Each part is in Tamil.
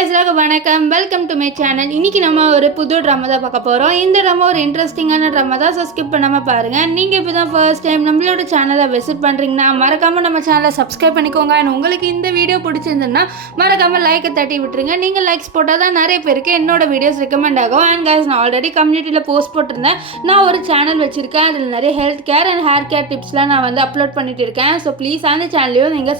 guys, வணக்கம். Welcome to my channel. இன்னைக்கு நம்ம ஒரு புது ட்ராமா தான் பார்க்க போகிறோம். இந்த ட்ராமா ஒரு இன்ட்ரெஸ்டிங்கான ட்ராமா தான். ஸோ ஸ்கிப் பண்ணாமல் பாருங்கள். நீங்கள் இப்போ தான் ஃபர்ஸ்ட் டைம் நம்மளோட சேனலை விசிட் பண்ணுறீங்கன்னா மறக்காமல் நம்ம சேனலை சப்ஸ்கிரைப் பண்ணிக்கோங்க. அண்ட் உங்களுக்கு இந்த வீடியோ பிடிச்சிருந்துன்னா மறக்காமல் லைக்கை தட்டி விட்டுருங்க. நீங்கள் லைக்ஸ் போட்டால் தான் நிறைய பேருக்கு என்னோட வீடியோஸ் ரெக்கமெண்ட் ஆகும். அண்ட் guys, நான் ஆல்ரெடி கம்யூனிட்டியில் போஸ்ட் போட்டிருந்தேன். நான் ஒரு சேனல் வச்சுருக்கேன். அதில் நிறைய health care and hair care டிப்ஸ்லாம் நான் வந்து அப்லோட் பண்ணிட்டு இருக்கேன். ஸோ ப்ளீஸ் அந்த சேனலையும் நீங்கள்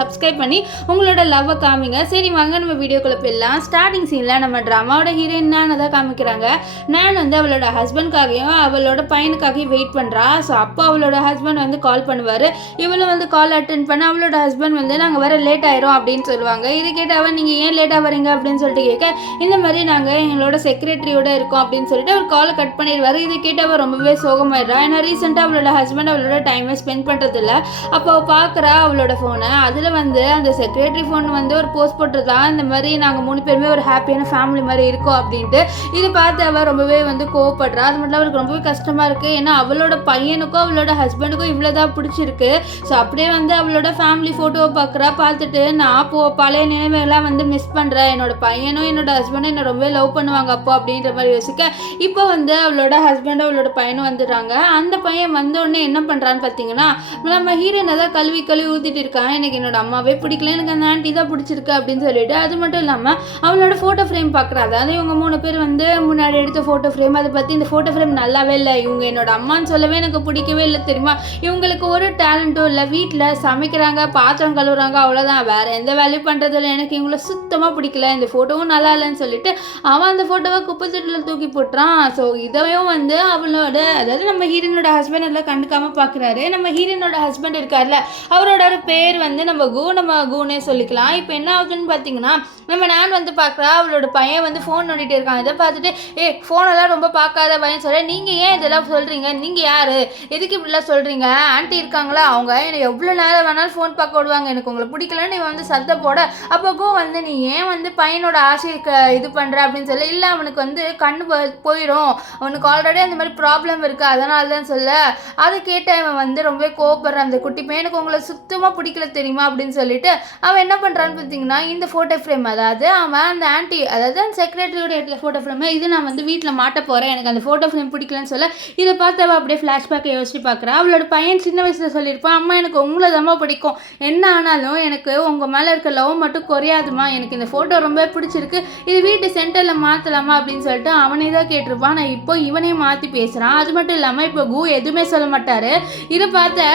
சப்ஸ்கிரைப் பண்ணி உங்களோட லவ்வை காமிங்க. சரி வாங்க நம்ம வீடியோக்குள்ளே போயிடலாம். ஸ்டார்டிங் சீனில் நம்ம ட்ராமாவோட ஹீரோயின் நான் தான் காமிக்கிறாங்க. நான் வந்து அவளோட ஹஸ்பண்ட்காகையும் அவளோட பையனுக்காகவும் வெயிட் பண்ணுறா. ஸோ அப்போ அவளோட ஹஸ்பண்ட் வந்து கால் பண்ணுவார். இவளும் வந்து கால் அட்டென்ட் பண்ண அவளோட ஹஸ்பண்ட் வந்து நாங்கள் வர லேட் ஆயிரும் அப்படின்னு சொல்லுவாங்க. இது கேட்டவன் நீங்கள் ஏன் லேட்டாக வரீங்க அப்படின்னு சொல்லிட்டு கேட்க, இந்த மாதிரி நாங்கள் எங்களோட செக்ரட்டரியோட இருக்கோம் அப்படின்னு சொல்லிட்டு அவர் காலை கட் பண்ணிடுவார். இது கேட்டவன் ரொம்பவே சோகமாயிடுறா. ஏன்னா ரீசெண்டாக அவளோட ஹஸ்பண்ட் அவளோட டைமை ஸ்பெண்ட் பண்ணுறதில்ல. அப்போ பார்க்குறா அவளோட ஃபோனை. அதில் வந்து அந்த செக்ரட்டரி ஃபோன் வந்து ஒரு போஸ்ட் போட்டுருதான், இந்த மாதிரி நாங்கள் 3 பேருமே ஒரு ஹாப்பியான ஃபேமிலி மாதிரி இருக்கோம் அப்படின்ட்டு. இது பார்த்து அவள் ரொம்பவே வந்து கோவப்படுறா. அது மட்டும் அவளுக்கு ரொம்பவே கஷ்டமாக இருக்குது. ஏன்னா அவளோட பையனுக்கும் அவளோட ஹஸ்பண்டுக்கும் இவ்வளோதான் பிடிச்சிருக்கு. ஸோ அப்படியே வந்து அவளோட ஃபேமிலி ஃபோட்டோவை பார்த்துட்டு நான் பழைய நினைவுகள்லாம் வந்து மிஸ் பண்ணுறேன். என்னோட பையனும் என்னோட ஹஸ்பண்டும் என்னை ரொம்பவே லவ் பண்ணுவாங்க அப்போ அப்படின்ற மாதிரி யோசிக்க, இப்போ வந்து அவளோட ஹஸ்பண்டும் அவளோட பையனும் வந்துடுறாங்க. அந்த பையன் வந்தோடனே என்ன பண்ணுறான்னு பார்த்தீங்கன்னா, நம்ம ஹீரோனை தான் கழுவி ஊற்றிட்டு இருக்கான். எனக்கு என்னோட அம்மாவே பிடிக்கல, எனக்கு அந்த ஆண்டி தான் பிடிச்சிருக்கு அப்படின்னு சொல்லிட்டு. அது மட்டும் இல்லாமல் அவளோட ஃபோட்டோ ஃப்ரேம் பார்க்குறா. அதாவது இவங்க 3 பேர் வந்து முன்னாடி எடுத்த ஃபோட்டோ ஃப்ரேம். அதை பற்றி இந்த ஃபோட்டோ ஃப்ரேம் நல்லாவே இல்லை, இவங்க என்னோட அம்மான்னு சொல்லவே எனக்கு பிடிக்கவே இல்லை தெரியுமா. இவங்களுக்கு ஒரு டேலண்ட்டும் இல்லை, வீட்டில் சமைக்கிறாங்க, பாத்திரம் கழுவுறாங்க, அவ்வளோதான், வேறு எந்த வேலையும் பண்ணுறதில்ல, எனக்கு இவங்கள சுத்தமாக பிடிக்கல, இந்த ஃபோட்டோவும் நல்லா இல்லைன்னு சொல்லிட்டு அவன் அந்த ஃபோட்டோவை குப்பை தொட்டியில் தூக்கி போட்டுறான். ஸோ இதையும் வந்து அவளோட, அதாவது நம்ம ஹீரோனோட ஹஸ்பண்ட் எல்லாம் கண்டுக்காமல் பார்க்குறாரு. நம்ம ஹீரோனோட ஹஸ்பண்ட் இருக்கார்ல, அவரோட பேர் வந்து நம்ம கூனே சொல்லிக்கலாம். இப்போ என்ன ஆகுதுன்னு பார்த்தீங்கன்னா, நம்ம நான் வந்து பார்க்குறா அவளோட பையன் வந்து ஃபோன் நோண்டிட்டு இருக்கான். இதை பார்த்துட்டு ஃபோனெல்லாம் ரொம்ப பார்க்காத பையன் சொல்ல, நீங்கள் ஏன் இதெல்லாம் சொல்கிறீங்க, நீங்கள் யார், எதுக்கு இப்படிலாம் சொல்கிறீங்க, ஆண்டி இருக்காங்களா, அவங்க என்னை எவ்வளோ நேரம் வேணாலும் ஃபோன் பார்க்க விடுவாங்க, எனக்கு உங்களை பிடிக்கலன்னு இவன் வந்து சத்தம் போட, அப்பப்போ வந்து நீ ஏன் வந்து பையனோட ஆசைக்கு இது பண்ணுற அப்படின்னு சொல்ல, இல்லை அவனுக்கு வந்து கண்ணு போயிடும், அவனுக்கு ஆல்ரெடி அந்த மாதிரி ப்ராப்ளம் இருக்குது அதனால தான் சொல்ல. அதை கேட்ட இவன் வந்து ரொம்ப கோவப்படுறான். அந்த குட்டி பையனுக்கு உங்களை சுத்தமாக பிடிக்கல தெரியுமா அப்படின்னு சொல்லிட்டு அவன் என்ன பண்ணுறான்னு பார்த்தீங்கன்னா, இந்த ஃபோட்டோ ஃப்ரேம், அதாவது அவன் அந்த ஆண்டி, அதாவது அந்த செக்ரட்டரியோட இடத்துல ஃபோட்டோ ஃப்ரேம், இது நான் வந்து வீட்டில் மாட்ட போகிறேன், எனக்கு அந்த ஃபோட்டோ ஃப்ரேம் பிடிக்கலன்னு சொல்ல, இதை பார்த்து அவள் அப்படியே ஃப்ளாஷ்பேக்கை யோசிச்சு பார்க்குறா. அவளோட பையன் சின்ன வயசில் சொல்லியிருப்பான், அம்மா எனக்கு உங்களை தான் பிடிக்கும், என்ன ஆனாலும் எனக்கு உங்கள் மேலே இருக்க லவ் மட்டும் குறையாதுமா, எனக்கு இந்த ஃபோட்டோ ரொம்ப பிடிச்சிருக்கு, இது வீட்டு சென்டரில் மாற்றலாமா அப்படின்னு சொல்லிட்டு அவனே தான் கேட்டிருப்பான். நான் இப்போ இவனே மாற்றி பேசுகிறான். அது மட்டும் இல்லாமல் இப்போ எதுவுமே சொல்ல மாட்டார். இதை பார்த்த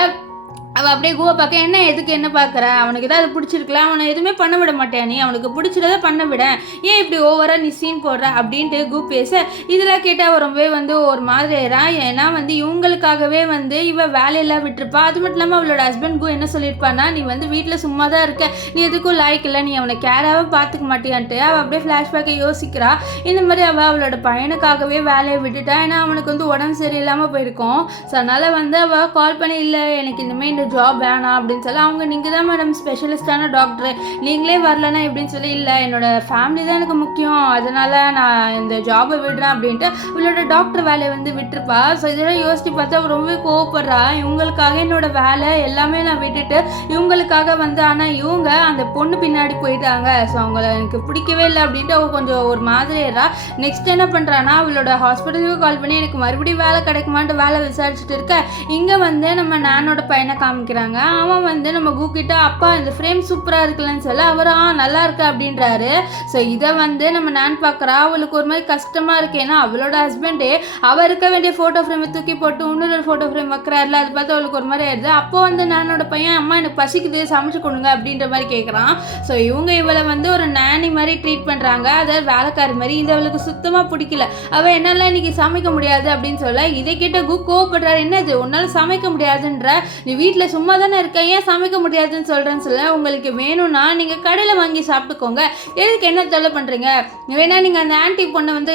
அவள் அப்படியே கூவை பார்க்க, என்ன எதுக்கு என்ன பார்க்குற, அவனுக்கு ஏதாவது பிடிச்சிருக்கலாம், அவனை எதுவுமே பண்ண விட மாட்டேன், நீ அவனுக்கு பிடிச்சிருந்ததை பண்ண விட, ஏன் இப்படி ஓவராக நீ சீன் போடுற அப்படின்ட்டு பேச, இதெல்லாம் கேட்டால் அவள் ரொம்பவே வந்து ஒரு மாதிரியா. ஏன்னா வந்து இவங்களுக்காகவே வந்து இவள் வேலையெல்லாம் விட்டுருப்பா. அது மட்டும் இல்லாமல் அவளோட ஹஸ்பண்ட் என்ன சொல்லியிருப்பான்னா, நீ வந்து வீட்டில் சும்மா தான் இருக்க, நீ எதுக்கும் லாய்க்கு இல்லை, நீ அவனை கேராக பார்த்துக்க மாட்டியான்ட்டு அவள் அப்படியே ஃப்ளாஷ்பேக்கை யோசிக்கிறா. இந்த மாதிரி அவளோட பையனுக்காகவே வேலையை விட்டுட்டா. ஏன்னா அவனுக்கு வந்து உடம்பு சரியில்லாமல் போயிருக்கும். ஸோ அதனால் வந்து அவள் கால் பண்ணி, இல்லை எனக்கு இந்தமாதிரி இந்த ஜாப் வேணாம் அப்படின்னு சொல்லி, அவங்க நீங்கள் தான் மேடம் ஸ்பெஷலிஸ்டான டாக்டரு, நீங்களே வரலன்னா எப்படின்னு சொல்லி, இல்லை என்னோட ஃபேமிலி தான் எனக்கு முக்கியம், அதனால் நான் இந்த ஜாபை விடுறேன் அப்படின்ட்டு இவளோட டாக்டர் வேலையை வந்து விட்டுருப்பா. ஸோ இதெல்லாம் யோசிச்சு பார்த்தா ரொம்பவே கோவப்படுறா. இவங்களுக்காக என்னோட வேலை எல்லாமே நான் விட்டுட்டு இவங்களுக்காக வந்து, ஆனால் இவங்க அந்த பொண்ணு பின்னாடி போயிட்டாங்க, ஸோ அவங்கள எனக்கு பிடிக்கவே இல்லை அப்படின்ட்டு அவள் கொஞ்சம் ஒரு மாதிரியா. நெக்ஸ்ட் என்ன பண்ணுறான்னா, அவளோட ஹாஸ்பிட்டலுக்கு கால் பண்ணி எனக்கு மறுபடியும் வேலை கிடைக்குமான்ட்டு வேலை விசாரிச்சுட்டு இருக்க, இங்கே வந்து நம்ம நானோட பையனை காமிக்கிறாங்க. அவன் வந்து நம்ம கிட்ட, அப்பா இந்த ஃப்ரேம் சூப்பராக இருக்குல்லன்னு சொல்ல, அவர் நல்லா இருக்கு அப்படின்றாரு. ஸோ இதை வந்து நம்ம நான் பார்க்குறா. அவளுக்கு ஒரு மாதிரி கஷ்டமாக இருக்கு. ஏன்னா அவளோட ஹஸ்பண்டே அவள் இருக்க வேண்டிய ஃபோட்டோ ஃப்ரேமை தூக்கி போட்டு இன்னொரு ஃபோட்டோ ஃப்ரேம் வைக்கிறாருல, அது பார்த்து அவளுக்கு ஒரு மாதிரி ஆயிடுது. அப்போ வந்து நானோட பையன், அம்மா எனக்கு பசிக்குது சமைச்சு கொடுங்க அப்படின்ற மாதிரி கேட்குறான். ஸோ இவங்க இவளை வந்து ஒரு நானி மாதிரி ட்ரீட் பண்ணுறாங்க, அதாவது வேலைக்காரி மாதிரி. இது அவளுக்கு சுத்தமாக பிடிக்கல. அவள் என்னால் இன்னைக்கு சமைக்க முடியாது அப்படின்னு சொல்ல, இதை கேட்ட கோவப்படுறாரு. என்னது உன்னால் சமைக்க முடியாதுன்ற, நீ வீட்டில் சும்மா தானே இருக்க, ஏன் சமைக்க முடியாதுன்னு சொல்கிறேன்னு சொல்ல, உங்களுக்கு வேணும்னா நீங்கள் கடையில் வாங்கி சாப்பிட்டுக்கோங்க, எதுக்கு என்ன தொல்லை பண்ணுறீங்க, வேணா நீங்கள் அந்த ஆன்டி பொண்ணை வந்து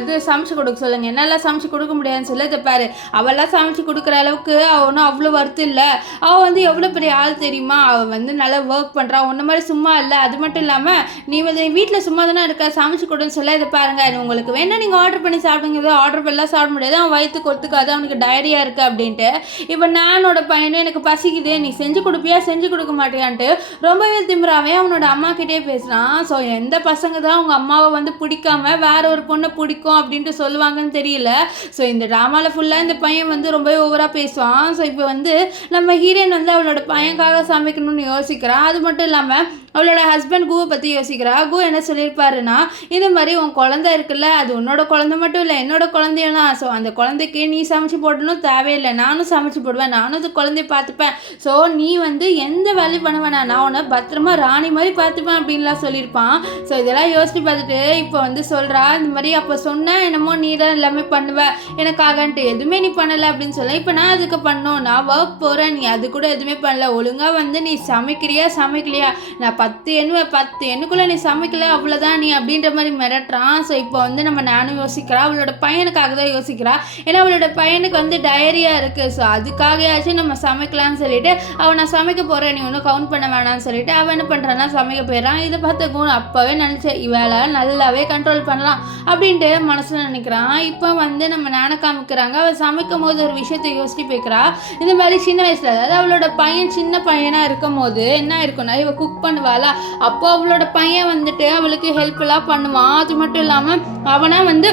இது சமைச்சு கொடுக்க சொல்லுங்கள், என்னெல்லாம் சமைச்சு கொடுக்க முடியாதுன்னு சொல்ல, இதை பாரு அவெல்லாம் சமைச்சு கொடுக்குற அளவுக்கு அவள் ஒன்றும் அவ்வளோ வருத்தம் இல்லை, அவள் வந்து எவ்வளோ பெரிய ஆள் தெரியுமா, அவள் வந்து நல்லா ஒர்க் பண்ணுறா, உன்ன மாதிரி சும்மா இல்லை, அது மட்டும் இல்லாமல் நீ வந்து வீட்டில் சும்மா தானே இருக்க, சமைச்சு கொடுன்னு சொல்ல, இதை பாருங்கள் உங்களுக்கு வேணா நீங்கள் ஆர்டர் பண்ணி சாப்பிடுங்க, ஆர்டர் பண்ணலாம் சாப்பிட முடியாது, அவன் வயிற்றுக்கு ஒத்துக்காது, அவனுக்கு டயரியா இருக்குது அப்படின்ட்டு. இப்போ நானோட பையனும் எனக்கு எனக்கு பசிக்குது, நீ செஞ்சு கொடுப்பியா செஞ்சு கொடுக்க மாட்டியான்ட்டு ரொம்பவே திமிராவே அவனோட அம்மா கிட்டே பேசுகிறான். ஸோ எந்த பசங்க தான் அவங்க அம்மாவை வந்து பிடிக்காம வேற ஒரு பொண்ணை பிடிக்கும் அப்படின்ட்டு சொல்லுவாங்கன்னு தெரியல. ஸோ இந்த ட்ராமாவில் ஃபுல்லாக இந்த பையன் வந்து ரொம்பவே ஓவராக பேசுவான். ஸோ இப்போ வந்து நம்ம ஹீரோயின் வந்து அவளோட பையனுக்காக சமைக்கணும்னு யோசிக்கிறான். அது மட்டும் இல்லாமல் அவளோட ஹஸ்பண்ட் கூவை பற்றி யோசிக்கிறா. கூ என்ன சொல்லியிருப்பாருன்னா, இது மாதிரி உன் குழந்தை இருக்குல்ல, அது உன்னோட குழந்தை மட்டும் இல்லை என்னோட குழந்தையெல்லாம். ஸோ அந்த குழந்தைக்கு நீ சமைச்சு போடணும் தேவையில்லை, நானும் சமைச்சு போடுவேன், நானும் அந்த குழந்தைய பார்த்துப்பேன். ஸோ நீ வந்து எந்த வேலையும் பண்ண வேணாம், நான் உன்னை பத்திரமா ராணி மாதிரி பார்த்துப்பேன் அப்படின்லாம் சொல்லியிருப்பான். ஸோ இதெல்லாம் யோசிச்சு பார்த்துட்டு இப்போ வந்து சொல்கிறா, இந்த மாதிரி அப்போ சொன்னேன் என்னமோ நீ தான் எல்லாமே பண்ணுவேன் எனக்காகன்ட்டு, எதுவுமே நீ பண்ணலை அப்படின்னு சொல்ல. இப்போ நான் அதுக்கு பண்ணோம், நான் ஒர்க் போகிறேன், நீ அது கூட எதுவுமே பண்ணல, ஒழுங்காக வந்து நீ சமைக்கிறியா சமைக்கலையா, நான் 10 எண்ணுக்குள்ளே நீ சமைக்கல அவ்வளோதான் நீ அப்படின்ற மாதிரி மிரட்டுறான். ஸோ இப்போ வந்து நம்ம நானும் யோசிக்கிறா, அவளோட பையனுக்காக தான் யோசிக்கிறா. ஏன்னா அவளோட பையனுக்கு வந்து டயரியா இருக்குது. ஸோ அதுக்காகயாச்சும் நம்ம சமைக்கலான்னு சொல்லிட்டு நான் சமைக்க போகிறேன், நீ ஒன்றும் கவுண்ட் பண்ண வேணாம்னு சொல்லிட்டு அவன் என்ன பண்ணுறான்னா சமைக்க போயிடறான். இதை பார்த்து குண் அப்போவே நினச்சேன் இவளை நல்லாவே கண்ட்ரோல் பண்ணலாம் அப்படின்ட்டு மனசில் நினைக்கிறான். இப்போ வந்து நம்ம நானை காமிக்கிறாங்க, அவள் சமைக்கும் போது ஒரு விஷயத்தை யோசிச்சு போய்க்கிறா. இந்த மாதிரி சின்ன வயசில், அதாவது அவளோட பையன் சின்ன பையனாக இருக்கும் போது என்ன இருக்குன்னா, இவள் குக் பண்ணுவாள். அப்போ அவளோட பையன் வந்துட்டு அவளுக்கு ஹெல்ப் எல்லாம் பண்ணுவான். அது மட்டும் இல்லாமல் அவனா வந்து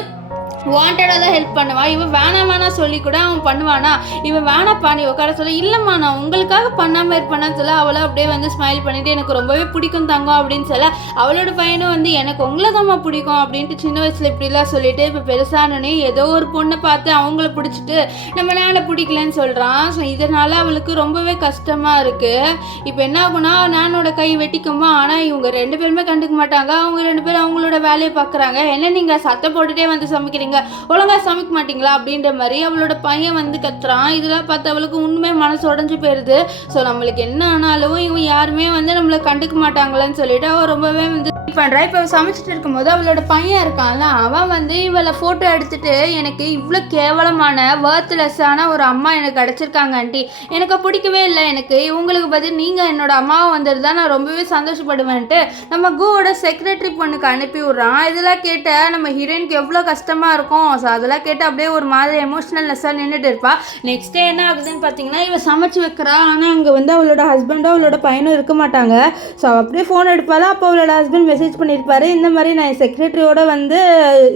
வாண்டடாக தான் ஹெல்ப் பண்ணுவான். இவன் வேணாம் சொல்லி கூட அவன் பண்ணுவானா, இவன் வேணாப்பா நீ உட்கார சொல்ல, இல்லைம்மா நான் உங்களுக்காக பண்ணாமல் இருப்பேன்னு சொல்ல அவளை அப்படியே வந்து ஸ்மைல் பண்ணிவிட்டு எனக்கு ரொம்பவே பிடிக்கும் தங்கம் அப்படின்னு சொல்ல, அவளோட பையனும் வந்து எனக்கு உங்களை தான்மா பிடிக்கும் அப்படின்ட்டு சின்ன வயசில் இப்படிலாம் சொல்லிட்டு இப்போ பெருசானே ஏதோ ஒரு பொண்ணை பார்த்து அவங்கள பிடிச்சிட்டு நம்ம நானை பிடிக்கலன்னு சொல்கிறான். ஸோ இதனால் அவளுக்கு ரொம்பவே கஷ்டமாக இருக்குது. இப்போ என்ன ஆகுனா, நானோட கை வெட்டிக்குமா, ஆனால் இவங்க 2 பேருமே கண்டுக்க மாட்டாங்க. அவங்க 2 பேரும் அவங்களோட வேலையை பார்க்குறாங்க. என்ன நீங்கள் சத்தம் போட்டுகிட்டே வந்து சமைக்கிறீங்க, ஒழுங்காக சமைக்க மாட்டீங்களா அப்படின்ற மாதிரி அவளோட பையன் வந்து கத்துறான். இதெல்லாம் பார்த்து அவளுக்கு உண்மை மனசு உடஞ்சி போயிடுது. ஸோ நம்மளுக்கு என்ன ஆனாலும் இவன் யாருமே வந்து நம்மளை கண்டுக்க மாட்டாங்களேன்னு சொல்லிட்டு அவள் ரொம்பவே வந்து பண்ணுறா. இப்போ சமைச்சிட்டு இருக்கும்போது அவளோட பையன் இருக்கான்ல, அவன் வந்து இவளை ஃபோட்டோ எடுத்துட்டு, எனக்கு இவ்வளோ கேவலமான வர்த்லெஸ்ஸான ஒரு அம்மா எனக்கு கிடச்சிருக்காங்க ஆண்டி, எனக்கு பிடிக்கவே இல்லை, எனக்கு இவங்களுக்கு பதில் நீங்கள் என்னோட அம்மாவை வந்துருந்தா நான் ரொம்பவே சந்தோஷப்படுவேன்ட்டு நம்ம கூவோட செக்ரட்டரி பொண்ணுக்கு அனுப்பி விட்றான். இதெல்லாம் கேட்ட நம்ம ஹீரோயினுக்கு எவ்வளோ கஷ்டமாக இருக்கும். ஸோ அதெல்லாம் கேட்டு அப்படியே ஒரு மாதிரி எமோஷ்னல்னஸ்ஸாக நின்றுட்டு இருப்பா. நெக்ஸ்ட் டே என்ன ஆகுதுன்னு பார்த்தீங்கன்னா, இவள் சமைச்சு வைக்கிறா. ஆனால் அங்கே வந்து அவளோட ஹஸ்பண்டும் அவளோட பையனும் இருக்க மாட்டாங்க. ஸோ அப்படியே ஃபோன் எடுப்பாள். அப்போ அவளோட ஹஸ்பண்ட் மெசேஜ் பண்ணியிருப்பாரு, இந்த மாதிரி நான் என் செக்ரட்டரியோட வந்து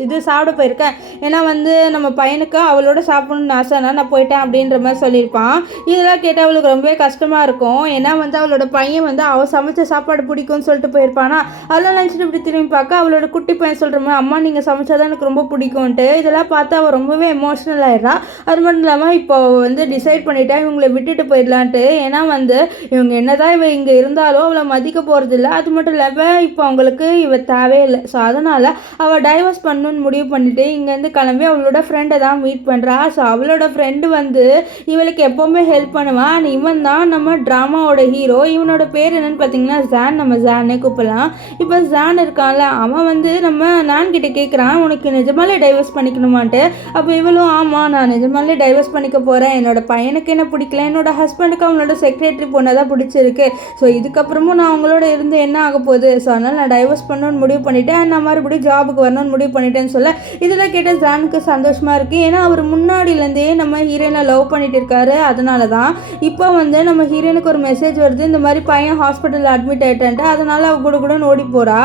இது சாப்பிட போயிருக்கேன், ஏன்னா வந்து நம்ம பையனுக்கு அவளோட சாப்பிடணும்னு ஆசைனா நான் போயிட்டேன் அப்படின்ற மாதிரி சொல்லியிருப்பான். இதெல்லாம் கேட்டால் அவளுக்கு ரொம்பவே கஷ்டமாக இருக்கும். ஏன்னா வந்து அவளோட பையன் வந்து அவள் சமைச்ச சாப்பாடு பிடிக்கும்னு சொல்லிட்டு போயிருப்பானா, அதெல்லாம் நினச்சிட்டு இப்படி திரும்பி பார்க்க அவளோட குட்டி பையன் சொல்கிற மாதிரி, அம்மா நீங்கள் சமைச்சாதான் எனக்கு ரொம்ப பிடிக்கும்ன்ட்டு. இதெல்லாம் பார்த்து அவள் ரொம்பவே எமோஷ்னல் ஆகிடுறா. அது மட்டும் இல்லாமல் இப்போ வந்து டிசைட் பண்ணிட்டா இவங்களை விட்டுட்டு போயிடலான்ட்டு. ஏன்னா வந்து இவங்க என்னதான் இவ இங்கே இருந்தாலும் அவளை மதிக்க போகிறது இல்லை. அது மட்டும் இல்லாமல் இப்போ அவங்களுக்கு இவ தேவையில்லை. ஸோ அதனால் அவள் டைவர்ஸ் பண்ணணும்னு முடிவு பண்ணிட்டு இங்கேருந்து கிளம்பி அவளோட ஃப்ரெண்டை தான் மீட் பண்ணுறா. ஸோ அவளோட ஃப்ரெண்டு வந்து இவளுக்கு எப்போவுமே ஹெல்ப் பண்ணுவான். இவன் தான் நம்ம ட்ராமாவோட ஹீரோ. இவனோட பேர் என்னன்னு பார்த்தீங்கன்னா ஜான், நம்ம ஜானே கூப்பிடலாம். இப்போ ஜான் இருக்கான்ல, அவன் வந்து நம்ம நான் கிட்ட கேட்குறான், உனக்கு நிஜமாலே டைவர்ஸ் பண்ணிக்கணுமான்ட்டு. அப்போ இவளும் ஆமாம் நான் நிஜமாலே டைவர்ஸ் பண்ணிக்க போகிறேன், என்னோட பையனுக்கு என்ன பிடிக்கல, என்னோட ஹஸ்பண்டுக்கு அவனோட செக்ரட்டரி பொண்ணை தான் பிடிச்சிருக்கு, ஸோ இதுக்கப்புறமும் நான் அவங்களோட இருந்து என்ன ஆக போகுது, ஸோ அதனால் நான் டைவர்ஸ் பண்ணணும்னு முடிவு பண்ணிவிட்டேன், நான் மறுபடியும் ஜாபுக்கு வரணும்னு முடிவு பண்ணிட்டேன்னு சொல்ல, இதெல்லாம் கேட்ட ஜானுக்கு சந்தோஷமாக இருக்குது. ஏன்னா அவர் முன்னாடியிலேருந்தே நம்ம ஹீரோயினை லவ் பண்ணிட்டு இருக்காரு. அதனால தான் இப்போ வந்து நம்ம ஹீரோயினுக்கு ஒரு மெசேஜ் வருது, இந்த மாதிரி பையன் ஹாஸ்பிட்டலில் அட்மிட் ஆகிட்டேன்ட்டு. அதனால் அவ கூட ஓடி போகிறா.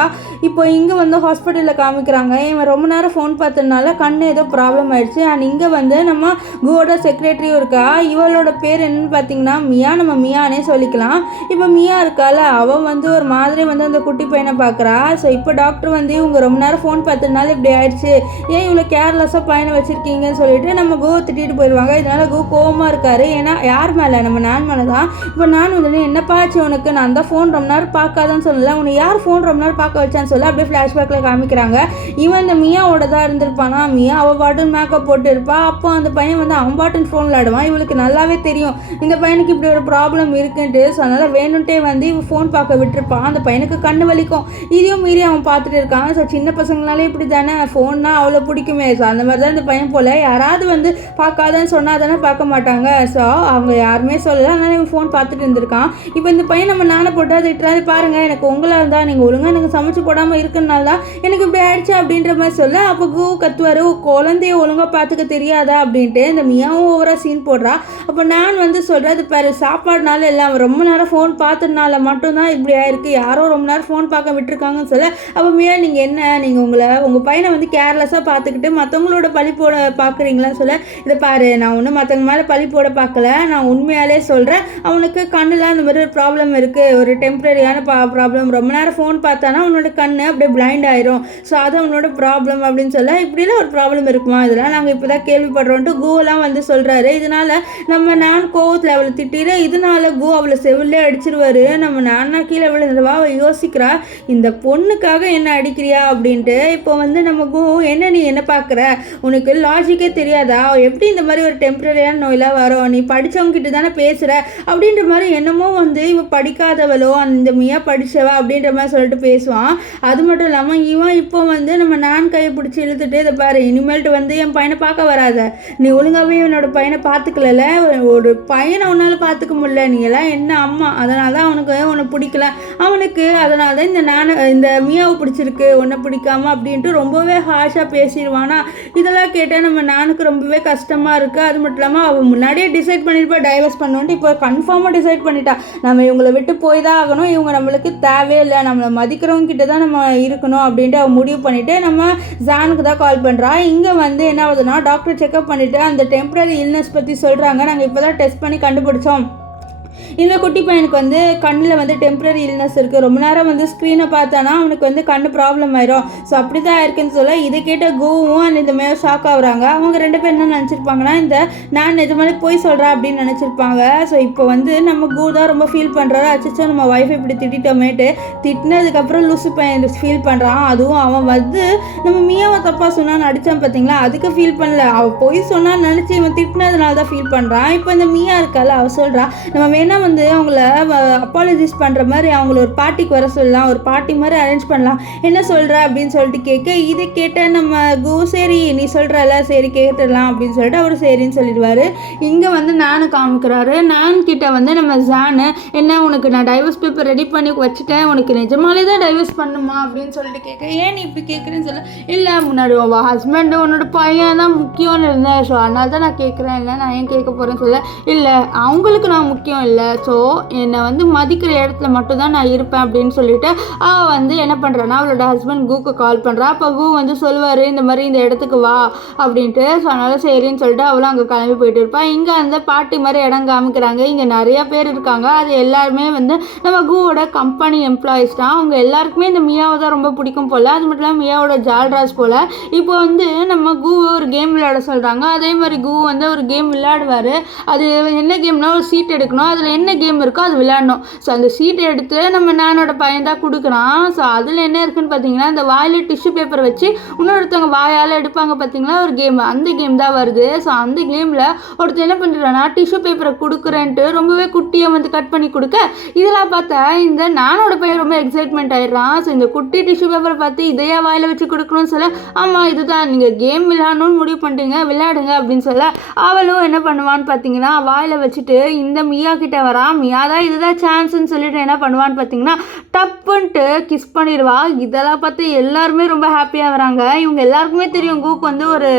இப்போ இங்கே வந்து ஹாஸ்பிட்டலில் காமிக்கிறாங்க, இவன் ரொம்ப நேரம் ஃபோன் பார்த்ததுனால கண்ணு ஏதோ ப்ராப்ளம் ஆயிடுச்சு. அண்ட் இங்கே வந்து நம்ம குவோட செக்ரட்டரியும் இருக்கா. இவளோட பேர் என்னன்னு பார்த்தீங்கன்னா மியா, நம்ம மியானே சொல்லிக்கலாம். இப்போ மியா இருக்கால, அவள் வந்து ஒரு மாதிரி வந்து அந்த குட்டி பையனை பார்க்குறா. ஸோ இப்போ டாக்டர் வந்து இவங்க ரொம்ப நேரம் ஃபோன் பார்த்ததுனால இப்படி ஆயிடுச்சு, ஏன் இவ்வளோ கேர்லெஸ்ஸாக பையனை வச்சுருக்கீங்கன்னு சொல்லிட்டு நம்ம கோ திட்டிட்டு போயிடுவாங்க. இதனால் கோ கோவமாக இருக்காரு. ஏன்னா யார் மேலே, நம்ம நான் மேலே தான். இப்போ நான் வந்து என்னப்பா ஆச்சு உனக்கு, நான் தான் ஃபோன் ரொம்ப நேரம் பார்க்காதான்னு சொல்லலை, உன்னை யார் ஃபோன் ரொம்ப நேரம் பார்க்க வச்சான்னு சொல்ல அப்படியே ஃப்ளாஷ்பேக்கில் காமிக்கிறாங்க. இவன் இந்த மியாவோட தான் இருந்திருப்பானா. மியா அவள் பாட்டன் மேக்கப் போட்டு இருப்பா. அப்போ அந்த பையன் வந்து அவன் பாட்டன் ஃபோனில் ஆடுவான். இவளுக்கு நல்லாவே தெரியும் இந்த பையனுக்கு இப்படி ஒரு ப்ராப்ளம் இருக்குன்ட்டு. ஸோ அதனால் வேணுன்ட்டே வந்து இவன் ஃபோன் பார்க்க விட்டுருப்பான். அந்த பையனுக்கு கண்ணு வலிக்கும். இதையும் மீறி அவன் பார்த்துட்டு இருக்கான். ஸோ சின்ன பசங்களாலே இப்படி தானே, ஃபோன்னா அவ்வளோ பிடிக்குமே. ஸோ அந்த மாதிரி தான் இந்த பையன் போல் யாராவது வந்து பார்க்காதன்னு சொன்னால் தானே பார்க்க மாட்டாங்க. ஸோ அவங்க யாருமே சொல்லலை, அதனால் இவன் ஃபோன் பார்த்துட்டு இருந்திருக்கான். இப்போ இந்த பையன் நம்ம நானை போட்டு திட்டுறாரு, பாருங்கள் எனக்கு உங்களாக இருந்தால் நீங்கள் ஒழுங்காக எனக்கு சமைச்சு போடாமல் இருக்கிறனால தான் எனக்கு இப்படி ஆயிடுச்சு அப்படின்ற மாதிரி சொல்ல. அப்போ கூ கத்துவார், குழந்தைய ஒழுங்காக பார்த்துக்க தெரியாதா அப்படின்ட்டு. இந்த மியாவும் ஓவராக சீன் போடுறா. அப்போ நான் வந்து சொல்கிறேன், அது பாரு சாப்பாடுனால இல்லை, அவன் ரொம்ப நேரம் ஃபோன் பார்த்ததுனால மட்டும்தான் இப்படி ஆயிருக்கு, யாரோ ரொம்ப நேரம் ஃபோன் பார்க்க விட்டுருக்காங்கன்னு சொல்ல. அப்போ மியா நீங்கள் என்ன, நீங்கள் உங்கள் பையனை வந்து கேர்லெஸ்ஸாக பார்த்துக்கிட்டு மற்றவங்களோட பழி போட பார்க்குறீங்களான்னு சொல்ல. இதை பாரு, நான் ஒன்றும் மற்றவங்க மேலே பழி போட பார்க்கல, நான் உண்மையாலே சொல்கிறேன். அவனுக்கு கண்ணில் அந்த மாதிரி ஒரு ப்ராப்ளம் இருக்குது, ஒரு டெம்பரரியான ப்ராப்ளம். ரொம்ப நேரம் ஃபோன் பார்த்தானா அவனோட கண் அப்படியே பிளைண்ட் ஆயிரும். ஸோ அது அவனோட ப்ராப்ளம் அப்படின்னு சொல்ல. இப்படிலாம் ஒரு ப்ராப்ளம் இருக்குமா, இதெல்லாம் நாங்கள் இப்போ தான் கேள்விப்படுறோன்ட்டு கூலாம் வந்து சொல்கிறாரு. இதனால் நான் கோவத்தில் அவளை திட்டிட, இதனால கோ அவளை செவிலே அடிச்சிருவாரு. நம்ம நானா கீழே விழுந்துருவா. அவள் யோசிக்கிறா, இந்த பொண்ணுக்காக என்ன அடிக்கிறியா அப்படின்ட்டு. இப்போ வந்து நம்ம கோ, என்ன நீ என்ன பார்க்குற, உனக்கு லாஜிக்கே தெரியாதா, எப்படி இந்த மாதிரி ஒரு டெம்பரரியான நோயெலாம் வரும், நீ படித்தவங்ககிட்ட தானே பேசுகிற அப்படின்ற மாதிரி என்னமோ வந்து இவன் படிக்காதவளோ அந்த மியா படித்தவா அப்படின்ற மாதிரி சொல்லிட்டு பேசுவான். அது மட்டும் இல்லாமல் இவன் இப்போ வந்து நம்ம நான் கையை பிடிச்சி இழுத்துட்டு, இதை பாரு இனிமேல்ட்டு வந்து என் பையனை பார்க்க வராத, நீ ஒழுங்காகவே என்னோட பையனை பார்த்துக்கல, ஒரு பையனை உன்னால் பார்த்துக்க முடியல, நீ எல்லாம் என்ன அம்மா, அதனால தான் அவனுக்கு உன்னை பிடிக்கல, அவனுக்கு அதனால தான் இந்த மியாவை பிடிச்சிருக்கு, உன்னை பிடிக்காம அப்படின்ட்டு ரொம்பவே ஹாஷாக பேசிடுவானா. இதெல்லாம் கேட்டால் நம்ம நானுக்கு ரொம்பவே கஷ்டமாக இருக்குது. அது மட்டும் இல்லாமல் அவன் முன்னாடியே டிசைட் பண்ணியிருப்பா டைவர்ஸ் பண்ணுவோன்ட்டு, இப்போ கன்ஃபார்மாக டிசைட் பண்ணிட்டா, நம்ம இவங்களை விட்டு போய் தான் ஆகணும், இவங்க நம்மளுக்கு தேவையில்லை, நம்மளை மதிக்கிறவங்க கிட்ட தான் நம்ம இருக்கணும் அப்படின்ட்டு அவன் முடிவு பண்ணிவிட்டு நம்ம ஜானுக்கு தான் கால் பண்ணுறா. இங்கே வந்து என்ன ஆகுதுன்னா, டாக்டர் செக்அப் பண்ணிவிட்டு அந்த டெம்பரரி இல்னஸ் பற்றி சொல்கிறாங்க. நாங்கள் இப்போ தான் டெஸ்ட் பண்ணி கண்டுபிடிச்சோம், இந்த குட்டி பையனுக்கு வந்து கண்ணில் வந்து டெம்பரரி இல்னஸ் இருக்குது, ரொம்ப நேரம் வந்து ஸ்க்ரீனை பார்த்தானா அவனுக்கு வந்து கண்ணு ப்ராப்ளம் ஆயிரும். ஸோ அப்படி தான் இருக்குன்னு சொல்ல. இதை கேட்ட கோவும் அண்ட் இந்த மாதிரி ஷாக் ஆகுறாங்க. அவங்க ரெண்டு பேர் என்ன நினச்சிருப்பாங்கன்னா, இந்த நான் இது மாதிரி போய் சொல்கிறேன் அப்படின்னு நினச்சிருப்பாங்க. ஸோ இப்போ வந்து நம்ம கோ தான் ரொம்ப ஃபீல் பண்ணுறாரு, அச்சோ நம்ம ஒய்ஃபை இப்படி திட்டோமேட்டு, திட்டினதுக்கப்புறம் லூசு பையன் ஃபீல் பண்ணுறான். அதுவும் அவன் வந்து நம்ம மியாவை தப்பாக சொன்னான்னு அடித்தான் பார்த்தீங்களா, அதுக்கு ஃபீல் பண்ணல, அவள் போய் சொன்னான்னு நினச்சி இவன் திட்டினதுனால தான் ஃபீல் பண்ணுறான். இப்போ இந்த மியா இருக்கால, அவள் சொல்கிறா, நம்ம வேணா வந்து அவங்கள அப்பாலஜிஸ் பண்ணுற மாதிரி அவங்கள ஒரு பார்ட்டிக்கு வர சொல்லலாம், ஒரு பார்ட்டி மாதிரி அரேஞ்ச் பண்ணலாம், என்ன சொல்கிற அப்படின்னு சொல்லிட்டு கேட்க. இதை கேட்ட நம்ம கோ, சரி நீ சொல்கிறல, சரி கேட்டுடலாம் அப்படின்னு சொல்லிட்டு அவர் சரின்னு சொல்லிடுவார். இங்கே வந்து நானு காமிக்கிறாரு. நான் கிட்ட வந்து நம்ம ஜானு, என்ன உனக்கு நான் டைவர்ஸ் பேப்பர் ரெடி பண்ணி வச்சுட்டேன், உனக்கு நிஜமாலே தான் டைவர்ஸ் பண்ணுமா அப்படின்னு சொல்லிட்டு கேட்க. ஏன் நீ இப்படி கேட்குறேன்னு சொல்ல. இல்லை முன்னாடி உன் ஹஸ்பண்டு உன்னோட பையன் தான் முக்கியம்னு இருந்தேன், ஸோ அதனால தான் நான் கேட்குறேன், இல்லை நான் ஏன் கேட்க போகிறேன்னு சொல்ல. இல்லை அவங்களுக்கு நான் முக்கியம் இல்லை, ஸோ என்னை வந்து மதிக்கிற இடத்துல மட்டும்தான் நான் இருப்பேன் அப்படின்னு சொல்லிட்டு அவள் வந்து என்ன பண்ணுறான்னா அவளோட ஹஸ்பண்ட் கூக்கு கால் பண்ணுறா. அப்போ கூ வந்து சொல்லுவார், இந்த மாதிரி இந்த இடத்துக்கு வா அப்படின்ட்டு. ஸோ அதனால் சரின்னு சொல்லிட்டு அவளும் அங்கே கிளம்பி போயிட்டு இருப்பாள். இங்கே அந்த பார்ட்டி மாதிரி இடம் காமிக்கிறாங்க. இங்கே நிறையா பேர் இருக்காங்க. அது எல்லாருமே வந்து நம்ம கூவோட கம்பெனி எம்ப்ளாயிஸ் தான். அவங்க எல்லாருக்குமே இந்த மியாவை தான் ரொம்ப பிடிக்கும் போல். அது மட்டும் இல்லாமல் மியாவோட ஜால்ராஸ் போல். இப்போ வந்து நம்ம கூ ஒரு கேம் விளையாட சொல்கிறாங்க. அதே மாதிரி கூ வந்து ஒரு கேம் விளையாடுவார். அது என்ன கேம்னா, ஒரு சீட் எடுக்கணும், அதில் என்ன கேம் இருக்கோ அது விளையாடணும். ஸோ அந்த சீட்டை எடுத்து நம்ம நானோட பையன் தான் கொடுக்குறான். ஸோ அதில் என்ன இருக்குன்னு பார்த்தீங்கன்னா, அந்த வாயில் டிஷ்யூ பேப்பர் வச்சு இன்னொருத்தவங்க வாயால் எடுப்பாங்க பார்த்தீங்களா ஒரு கேம், அந்த கேம் தான் வருது. ஸோ அந்த கேமில் ஒருத்தர் என்ன பண்ணுறான்னா, டிஷ்யூ பேப்பரை கொடுக்குறேன்ட்டு ரொம்பவே குட்டியை வந்து கட் பண்ணி கொடுக்க, இதெல்லாம் பார்த்தா இந்த நானோட பையன் ரொம்ப எக்ஸைட்மெண்ட் ஆயிடுறான். ஸோ இந்த குட்டி டிஷ்யூ பேப்பரை பார்த்து இதையா வாயில் வச்சு கொடுக்கணும்னு சொல்ல, ஆமாம் இதுதான் நீங்கள் கேம் விளையாடணும்னு முடிவு பண்ணிட்டீங்க, விளையாடுங்க அப்படின்னு சொல்ல. அவளும் என்ன பண்ணுவான்னு பார்த்தீங்கன்னா, வாயில் வச்சுட்டு இந்த மியா கிட்ட வரா. மியா தான் இதுதான் சான்ஸ்ன்னு சொல்லிட்டு என்ன பண்ணுவான்னு பார்த்தீங்கன்னா, டப்புன்ட்டு கிஸ் பண்ணிடுவா. இதெல்லாம் பார்த்து எல்லாருமே ரொம்ப ஹாப்பியாக வராங்க. இவங்க எல்லாருக்குமே தெரியும் கூக்கு வந்து ஒரு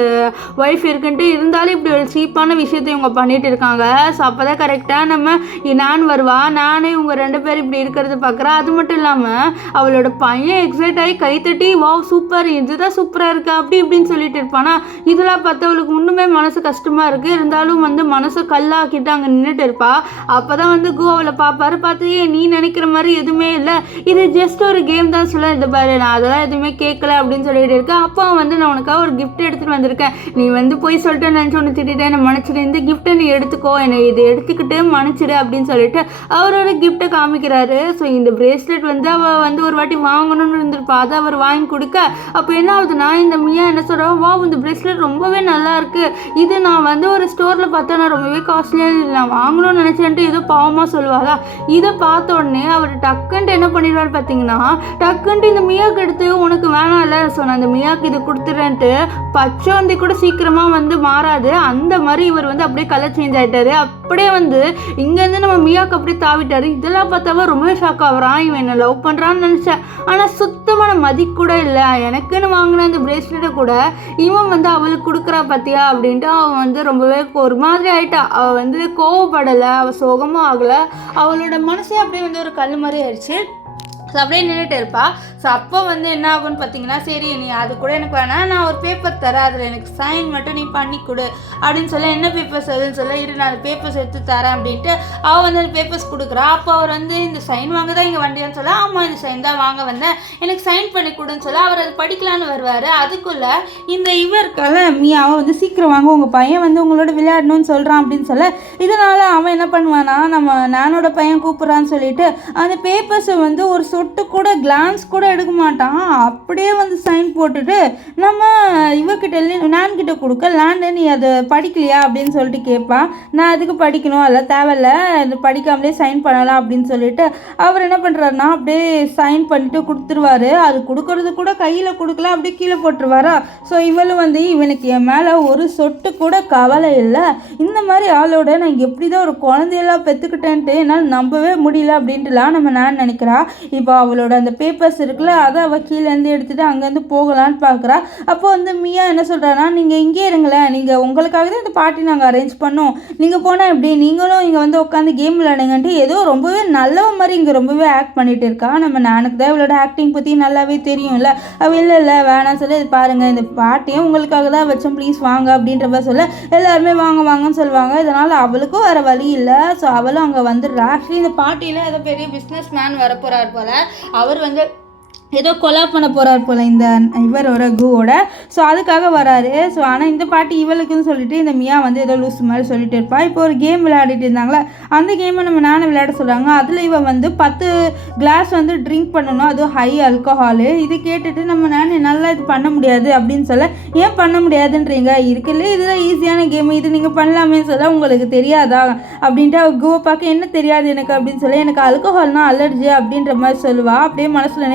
ஒய்ஃப் இருக்குன்ட்டு, இருந்தாலும் இப்படி ஒரு சீப்பான விஷயத்தை இவங்க பண்ணிட்டு இருக்காங்க. ஸோ அப்போ தான் கரெக்டாக நம்ம நான் வருவா. நானே இவங்க ரெண்டு பேர் இப்படி இருக்கிறது பார்க்குறேன். அது மட்டும் இல்லாமல் அவளோட பையன் எக்ஸைட் ஆகி கைத்தட்டி, வாவ் சூப்பர், இதுதான் சூப்பராக இருக்கா அப்படி இப்படின்னு சொல்லிட்டு இருப்பானா. இதெல்லாம் பார்த்து அவளுக்கு இன்னுமே மனசு கஷ்டமாக இருக்குது. இருந்தாலும் வந்து மனசை கல்லாக்கிட்டு அங்கே நின்றுட்டு இருப்பா. அப்போ தான் வந்து கோ அவளை பார்ப்பாரு. பார்த்து, நீ நினைக்கிற மாதிரி எதுவுமே இல்லை, இது ஜஸ்ட் ஒரு கேம் தான் சொல்ல, இது பாரு நான் அதெல்லாம் எதுவுமே கேட்கல அப்படின்னு சொல்லிட்டு இருக்கேன். அப்போ வந்து நான் உனக்காக ஒரு கிஃப்ட் எடுத்துகிட்டு வந்திருக்கேன், நீ வந்து போய் சொல்லிட்டு நினச்சி ஒன்று திட்டேன், நான் மன்னிச்சிடு, இந்த கிஃப்ட்டை நீ எடுத்துக்கோ, என்னை இதை எடுத்துக்கிட்டு மன்னிச்சிடு அப்படின்னு சொல்லிட்டு அவரோட கிஃப்ட்டை காமிக்கிறாரு. ஸோ இந்த பிரேஸ்லெட் வந்து அவள் வந்து ஒரு வாட்டி வாங்கணும்னு இருந்திருப்பா, அதை அவர் வாங்கி கொடுக்க. அப்போ என்ன ஆகுதுன்னா, இந்த மியா என்ன சொல்கிறா, வா இந்த பிரேஸ்லெட் ரொம்பவே நல்லா இருக்குது, இது நான் வந்து ஒரு ஸ்டோரில் பார்த்தா நான் ரொம்பவே காஸ்ட்லியாக நான் வாங்கணும்னு நினச்சேன்ட்டு ஏதோ பாவமாக சொல்லுவாரா. இதை பார்த்த உடனே அவர் டக்குன்ட்டு என்ன பண்ணிடுவார் பார்த்தீங்கன்னா, டக்குன்ட்டு இந்த மியாக்கு எடுத்து உனக்கு வேணாம் இல்லை சொன்ன அந்த மியாக்கு இது கொடுத்துறேன்ட்டு பச்சோந்தி கூட சீக்கிரமாக வந்து மாறாது. அந்த மாதிரி இவர் வந்து அப்படியே கலர் சேஞ்ச் ஆகிட்டாரு. அப்படியே வந்து இங்கேருந்து நம்ம மியாக்கு அப்படியே தாவிட்டாரு. இதெல்லாம் பார்த்தாவா ரொம்பவே ஷாக் ஆகுறான். இவன் என்ன லவ் பண்ணுறான்னு நினச்சேன், ஆனால் சுத்தமான மதிக்க கூட இல்லை. எனக்குன்னு வாங்கின அந்த பிரேஸ்லெட்டை கூட இவன் வந்து அவளுக்கு கொடுக்குறா பார்த்தியா அப்படின்ட்டு அவன் வந்து ரொம்பவே ஒரு மாதிரி ஆகிட்டா. அவள் வந்து கோவப்படலை, அவள் சோகமும் ஆகலை, அவளோட மனசே அப்படியே வந்து ஒரு கல் மாதிரி ஆயிடுச்சு. ஸோ அப்படியே நின்றுட்டு இருப்பா. ஸோ அப்போ வந்து என்ன ஆகும்னு பார்த்தீங்கன்னா, சரி நீ அது கூட எனக்கு வேணாம், நான் ஒரு பேப்பர் தரேன், அதில் எனக்கு சைன் மட்டும் நீ பண்ணி கொடு அப்படின்னு சொல்ல, என்ன பேப்பர்ஸ் அதுன்னு சொல்ல, இரு நான் பேப்பர்ஸ் எடுத்து தரேன் அப்படின்ட்டு அவள் வந்து அந்த பேப்பர்ஸ் கொடுக்குறா. அப்போ அவர் வந்து இந்த சைன் வாங்க தான் இங்கே வண்டியான்னு சொல்ல, ஆமாம் இந்த சைன் தான் வாங்க வந்தேன், எனக்கு சைன் பண்ணி கொடுன்னு சொல்ல அவர் அது படிக்கலான்னு வருவார். அதுக்குள்ளே இந்த இவருக்கால அவன் வந்து சீக்கிரம் வாங்க, உங்கள் பையன் வந்து உங்களோட விளையாடணும்னு சொல்கிறான் அப்படின்னு சொல்ல, இதனால் அவன் என்ன பண்ணுவானா, நம்ம நானோட பையன் கூப்பிட்றான்னு சொல்லிட்டு அந்த பேப்பர்ஸை வந்து ஒரு சொட்டு கூட கிளான்ஸ் கூட எடுக்க மாட்டான். அப்படியே வந்து சைன் போட்டுட்டு நம்ம இவகிட்ட நான் கிட்ட கொடுக்க, லேண்டு நீ அதை படிக்கலையா அப்படின்னு சொல்லிட்டு கேட்பான். நான் அதுக்கு படிக்கணும், அதெல்லாம் தேவையில்ல, அது படிக்காமலே சைன் பண்ணலாம் அப்படின்னு சொல்லிட்டு அவர் என்ன பண்ணுறாருனா அப்படியே சைன் பண்ணிட்டு கொடுத்துருவாரு. அது கொடுக்கறது கூட கையில் கொடுக்கல, அப்படியே கீழே போட்டுருவாரா. ஸோ இவளும் வந்து இவனுக்கு என் மேலே ஒரு சொட்டு கூட கவலை இல்லை, இந்த மாதிரி ஆளோட நான் எப்படி தான் ஒரு குழந்தையெல்லாம் பெற்றுக்கிட்டேன்ட்டு என்னால் நம்பவே முடியல அப்படின்ட்டுலாம் நான் நினைக்கிறா. இப்போ அவளோட அந்த பேப்பர்ஸ் இருக்குல்ல, அதை அவள் கீழேருந்து எடுத்துகிட்டு அங்கேருந்து போகலான்னு பார்க்குறா. அப்போ வந்து மியா என்ன சொல்கிறான்னா, நீங்கள் இங்கே இருங்களேன், நீங்கள் உங்களுக்காக தான் இந்த பார்ட்டி நாங்கள் அரேஞ்ச் பண்ணோம், நீங்கள் போனால் எப்படி, நீங்களும் இங்கே வந்து உட்காந்து கேம் விளையாடுங்கன்ட்டு ஏதோ ரொம்பவே நல்லவ மாதிரி இங்கே ரொம்பவே ஆக்ட் பண்ணிகிட்டு இருக்கா. எனக்கு தான் இவளோட ஆக்டிங் பற்றி நல்லாவே தெரியும்ல. அவள் இல்லை வேணாம் சொல்லி, இது பாருங்கள் இந்த பார்ட்டியும் உங்களுக்காக தான் வச்சோம், ப்ளீஸ் வாங்க அப்படின்ற மாதிரி சொல்ல, எல்லாருமே வாங்கன்னு சொல்லுவாங்க. இதனால் அவளுக்கும் வேறு வழி இல்லை. ஸோ அவளும் அங்கே வந்துடுறா. ஆக்சுவலி இந்த பார்ட்டியில் ஏதோ பெரிய பிஸ்னஸ் மேன் வரப்போகிறார் போல். அவர் வந்து ஏதோ கொலா பண்ண போகிறார் போல் இந்த இவரோட குவோட. ஸோ அதுக்காக வராரு. ஸோ ஆனால் இந்த பாட்டி இவளுக்குன்னு சொல்லிட்டு இந்த மியா வந்து ஏதோ லூஸ் மாதிரி சொல்லிட்டு இருப்பா. இப்போ ஒரு கேம் விளையாடிட்டு இருந்தாங்களே, அந்த கேமை நம்ம நானே விளையாட சொல்கிறாங்க. அதில் இவன் வந்து 10 கிளாஸ் வந்து ட்ரிங்க் பண்ணணும், அதுவும் ஹை ஆல்கஹாலு. இது கேட்டுட்டு நம்ம நல்லா இது பண்ண முடியாது அப்படின்னு சொல்ல, ஏன் பண்ண முடியாதுன்றீங்க, இருக்குல்ல இதுதான் ஈஸியான கேம், இது நீங்கள் பண்ணலாமே சொல்ல, உங்களுக்கு தெரியாதா அப்படின்ட்டு அவள் குவை பார்க்க, என்ன தெரியாது எனக்கு அப்படின்னு சொல்ல, எனக்கு ஆல்கஹால்னால் அலர்ஜி அப்படின்ற மாதிரி சொல்லுவாள். அப்படியே மனசுல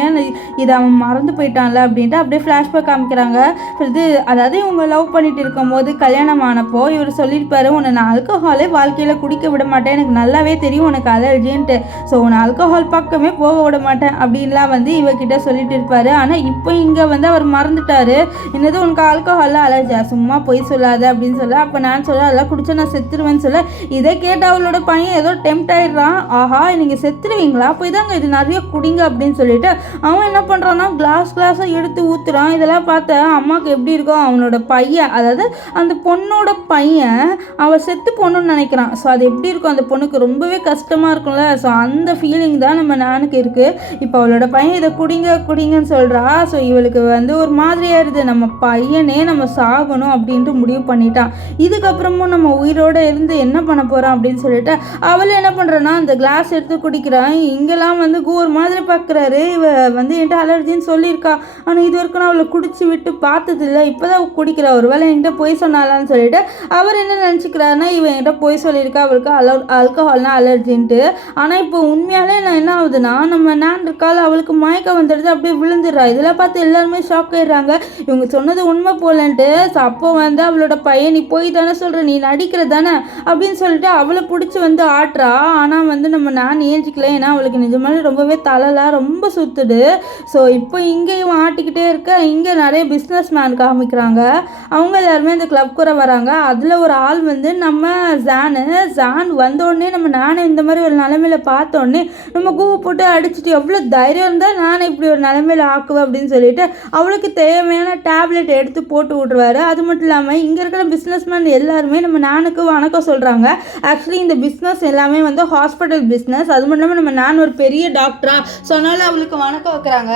இதை அவன் மறந்து போயிட்டான்ல அப்படின்ட்டு அப்படியே ஃப்ளாஷ்பேக் காமிக்கிறாங்க. இது அதாவது இவங்க லவ் பண்ணிட்டு இருக்கும்போது கல்யாணம் ஆனப்போ இவர் சொல்லியிருப்பாரு, உன்னை நான் ஆல்கஹாலே வாழ்க்கையில் குடிக்க விட மாட்டேன், எனக்கு நல்லாவே தெரியும் உனக்கு அலர்ஜின்ட்டு, ஸோ உன்னை ஆல்கஹால் பக்கமே போக விட மாட்டேன் அப்படின்லாம் வந்து இவகிட்ட சொல்லிட்டு இருப்பாரு. ஆனால் இப்போ இங்கே வந்து அவர் மறந்துட்டாரு. என்னது உனக்கு ஆல்கஹாலில் அலர்ஜியா, சும்மா போய் சொல்லாத அப்படின்னு சொல்ல. அப்போ நான் சொல்ல, அதெல்லாம் குடிச்சா நான் செத்துருவேன்னு சொல்ல, இதை கேட்ட அவளோட பையன் ஏதோ டெம்ட் ஆயிடுறான். ஆஹா நீங்கள் செத்துருவீங்களா, போய் தாங்க இது நிறைய குடிங்க அப்படின்னு சொல்லிட்டு அவன் என்ன பண்ணுறான்னா கிளாஸை எடுத்து ஊற்றுறான். இதெல்லாம் பார்த்த அம்மாவுக்கு எப்படி இருக்கும், அவனோட பையன் அதாவது அந்த பொண்ணோட பையன் அவள் செத்து போகணுன்னு நினைக்கிறான். ஸோ அது எப்படி இருக்கும், அந்த பொண்ணுக்கு ரொம்பவே கஷ்டமாக இருக்கும்ல. ஸோ அந்த ஃபீலிங் தான் நம்ம நானுக்கு இருக்குது. இப்போ அவளோட பையன் இதை குடிங்கன்னு சொல்கிறா. ஸோ இவளுக்கு வந்து ஒரு மாதிரியாக இருக்குது, நம்ம பையனே நம்ம சாகணும் அப்படின்ட்டு முடிவு பண்ணிட்டான், இதுக்கப்புறமும் நம்ம உயிரோடு இருந்து என்ன பண்ண போகிறோம் அப்படின்னு சொல்லிட்டு அவள் என்ன பண்ணுறான்னா அந்த கிளாஸ் எடுத்து குடிக்கிறான். இங்கெல்லாம் வந்து ஒரு மாதிரி பார்க்குறாரு, இவ வந்து என்கிட்ட அலர்ஜின்னு சொல்லியிருக்கா, ஆனால் இது வரைக்கும் அவளை குடிச்சு விட்டு பார்த்ததில்ல, இப்போ தான் குடிக்கிறா, ஒரு வேளை என்கிட்ட போய் சொன்னாலான்னு சொல்லிட்டு அவர் என்ன நினச்சிக்கிறாருன்னா, இவன் என்கிட்ட போய் சொல்லியிருக்கா அவளுக்கு ஆல்கஹால்னா அலர்ஜின்ட்டு. ஆனால் இப்போ உண்மையாலே நான் என்ன ஆகுதுன்னா, நம்ம நான் இருக்கால அவளுக்கு மயக்கம் வந்துடுது, அப்படியே விழுந்துடுறா. இதெல்லாம் பார்த்து எல்லாருமே ஷாக் ஆயிடுறாங்க, இவங்க சொன்னது உண்மை போலன்ட்டு. ஸோ அப்போ வந்து அவளோட பையன், நீ போய் தானே சொல்கிற, நீ நடிக்கிற தானே அப்படின்னு சொல்லிட்டு அவளை பிடிச்சி வந்து ஆட்டுறா. ஆனால் வந்து நம்ம நான் ஏஞ்சிக்கல, ஏன்னா அவளுக்கு நிஜமாலே ரொம்பவே தலைலாம் ரொம்ப சுற்றுது. ஸோ இப்போ இங்கேயும் ஆட்டிக்கிட்டே இருக்க, இங்கே நிறைய பிஸ்னஸ் மேன் காமிக்கிறாங்க. அவங்க எல்லாருமே இந்த கிளப் கூட வராங்க. அதில் ஒரு ஆள் வந்து நம்ம ஜான் வந்தோடனே நம்ம நானே இந்த மாதிரி ஒரு நிலைமையில பார்த்தோடனே நம்ம கூவு போட்டு அடிச்சுட்டு, எவ்வளோ தைரியம் இருந்தால் நானே இப்படி ஒரு நிலைமையில ஆக்குவேன் அப்படின்னு சொல்லிட்டு அவளுக்கு தேவையான டேப்லெட் எடுத்து போட்டு விட்ருவாரு. அது மட்டும் இல்லாமல் இங்கே இருக்கிற பிஸ்னஸ் மேன் எல்லாருமே நம்ம நானுக்கு வணக்கம் சொல்கிறாங்க. ஆக்சுவலி இந்த பிஸ்னஸ் எல்லாமே வந்து ஹாஸ்பிட்டல் பிஸ்னஸ், அது மட்டும் இல்லாமல் நம்ம நான் ஒரு பெரிய டாக்டரா, ஸோ அதனால் அவளுக்கு வணக்கம் வைக்கிறாங்க.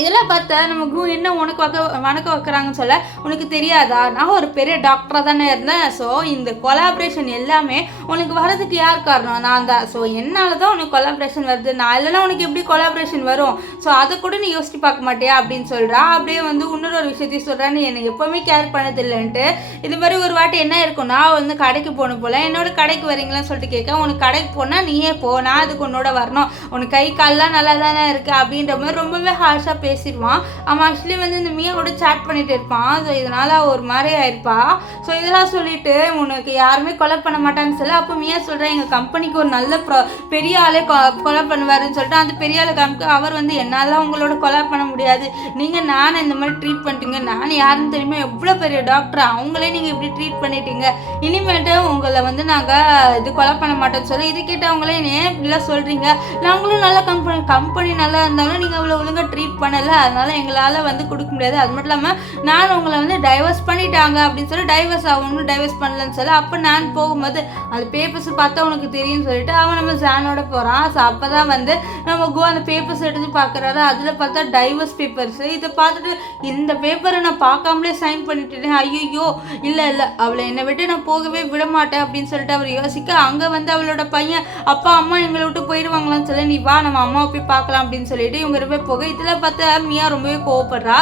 இதெல்லாம் பார்த்தா நம்ம குரு என்ன உனக்கு வணக்க வைக்கிறாங்கன்னு சொல்ல, உனக்கு தெரியாதா, நான் ஒரு பெரிய டாக்டராக தானே இருந்தேன். ஸோ இந்த கொலாபரேஷன் எல்லாமே உனக்கு வரதுக்கு யார் காரணம், நான் தான். ஸோ என்னால் தான் உனக்கு கொலாபரேஷன் வருது, நான் இல்லைனா உனக்கு எப்படி கொலாபரேஷன் வரும், ஸோ அதை கூட நீ யோசிச்சு பார்க்க மாட்டியா அப்படின்னு சொல்கிறா. அப்படியே வந்து இன்னொரு ஒரு விஷயத்தையும் சொல்கிறேன், நீ என்னை எப்போவுமே கேர் பண்ணதில்லைன்ட்டு. இது மாதிரி ஒரு வாட்டி என்ன இருக்கும், நான் வந்து கடைக்கு போகணும் போல், என்னோட கடைக்கு வரீங்களான்னு சொல்லிட்டு கேட்க, உனக்கு கடைக்கு போனால் நீயே போ, நான் அதுக்கு உன்னோட வரணும், உனக்கு கை கால்லாம் நல்லா தானே இருக்குது அப்படின்ற மாதிரி ரொம்பவே ஹார்ஷாக பேசிடுவான். அவன் ஆக்சுவலி வந்து இந்த மியாவோட சேட் பண்ணிட்டு இருப்பான். ஸோ இதனால் ஒரு மாதிரி ஆயிருப்பா. ஸோ இதெல்லாம் சொல்லிட்டு உனக்கு யாருமே கொலை பண்ண மாட்டாங்கன்னு சொல்லி, அப்போ மியா சொல்கிறேன் எங்கள் கம்பெனிக்கு ஒரு நல்ல பெரிய ஆளே கொலை பண்ணுவாருன்னு சொல்லிட்டு அந்த பெரிய ஆளை காமிக்க அவர் வந்து என்னால் உங்களோட கொலை பண்ண முடியாது, நீங்கள் நானே இந்த மாதிரி ட்ரீட் பண்ணிட்டீங்க, நான் யாருன்னு தெரியுமா, எவ்வளோ பெரிய டாக்டர், அவங்களே நீங்கள் இப்படி ட்ரீட் பண்ணிட்டீங்க, இனிமேட்டு உங்களை வந்து நாங்கள் இது கொலை பண்ண மாட்டோம்னு சொல்லி, இது கேட்டு அவங்களே ஏன் இப்படிலாம் சொல்கிறீங்க, நாங்களும் நல்ல கம்பெனி நல்லா இருந்தாலும் நீங்கள் அவ்வளோ ஒழுங்காக ட்ரீட் பண்ணலை, அதனால் எங்களால் வந்து கொடுக்க முடியாது, அது மட்டும் இல்லாமல் நான் உங்களை வந்து டைவர்ஸ் பண்ணிட்டாங்க அப்படின்னு சொல்லி, டைவர்ஸ் ஆகணும்னு டைவர்ஸ் பண்ணலன்னு சொல்லி, அப்போ நான் போகும்போது அது பேப்பர்ஸ் பார்த்தா உனக்கு தெரியும்னு சொல்லிட்டு அவன் நம்ம ஜானோட போகிறான். ஸோ அப்போ தான் வந்து நம்ம அந்த பேப்பர்ஸ் எடுத்து பார்க்குறாரு. அதில் பார்த்தா டைவர்ஸ் பேப்பர்ஸ். இதை பார்த்துட்டு இந்த பேப்பரை நான் பார்க்காமலே சைன் பண்ணிட்டேன், ஐயோ இல்லை அவளை என்னை விட்டு நான் போகவே விட மாட்டேன் அப்படின்னு சொல்லிட்டு அவர் யோசிக்க, அங்கே வந்து அவளோட பையன் அப்பா அம்மா எங்களை விட்டு போயிடுவாங்களான்னு சொல்லி, நீ வா நம்ம அம்மாவை போய் பார்க்கலாம் அப்படின்னு சொல்லிட்டு இவங்க ரொம்ப போக, இதில் பார்த்தா மியா ரொம்பவே கோவப்படுறா.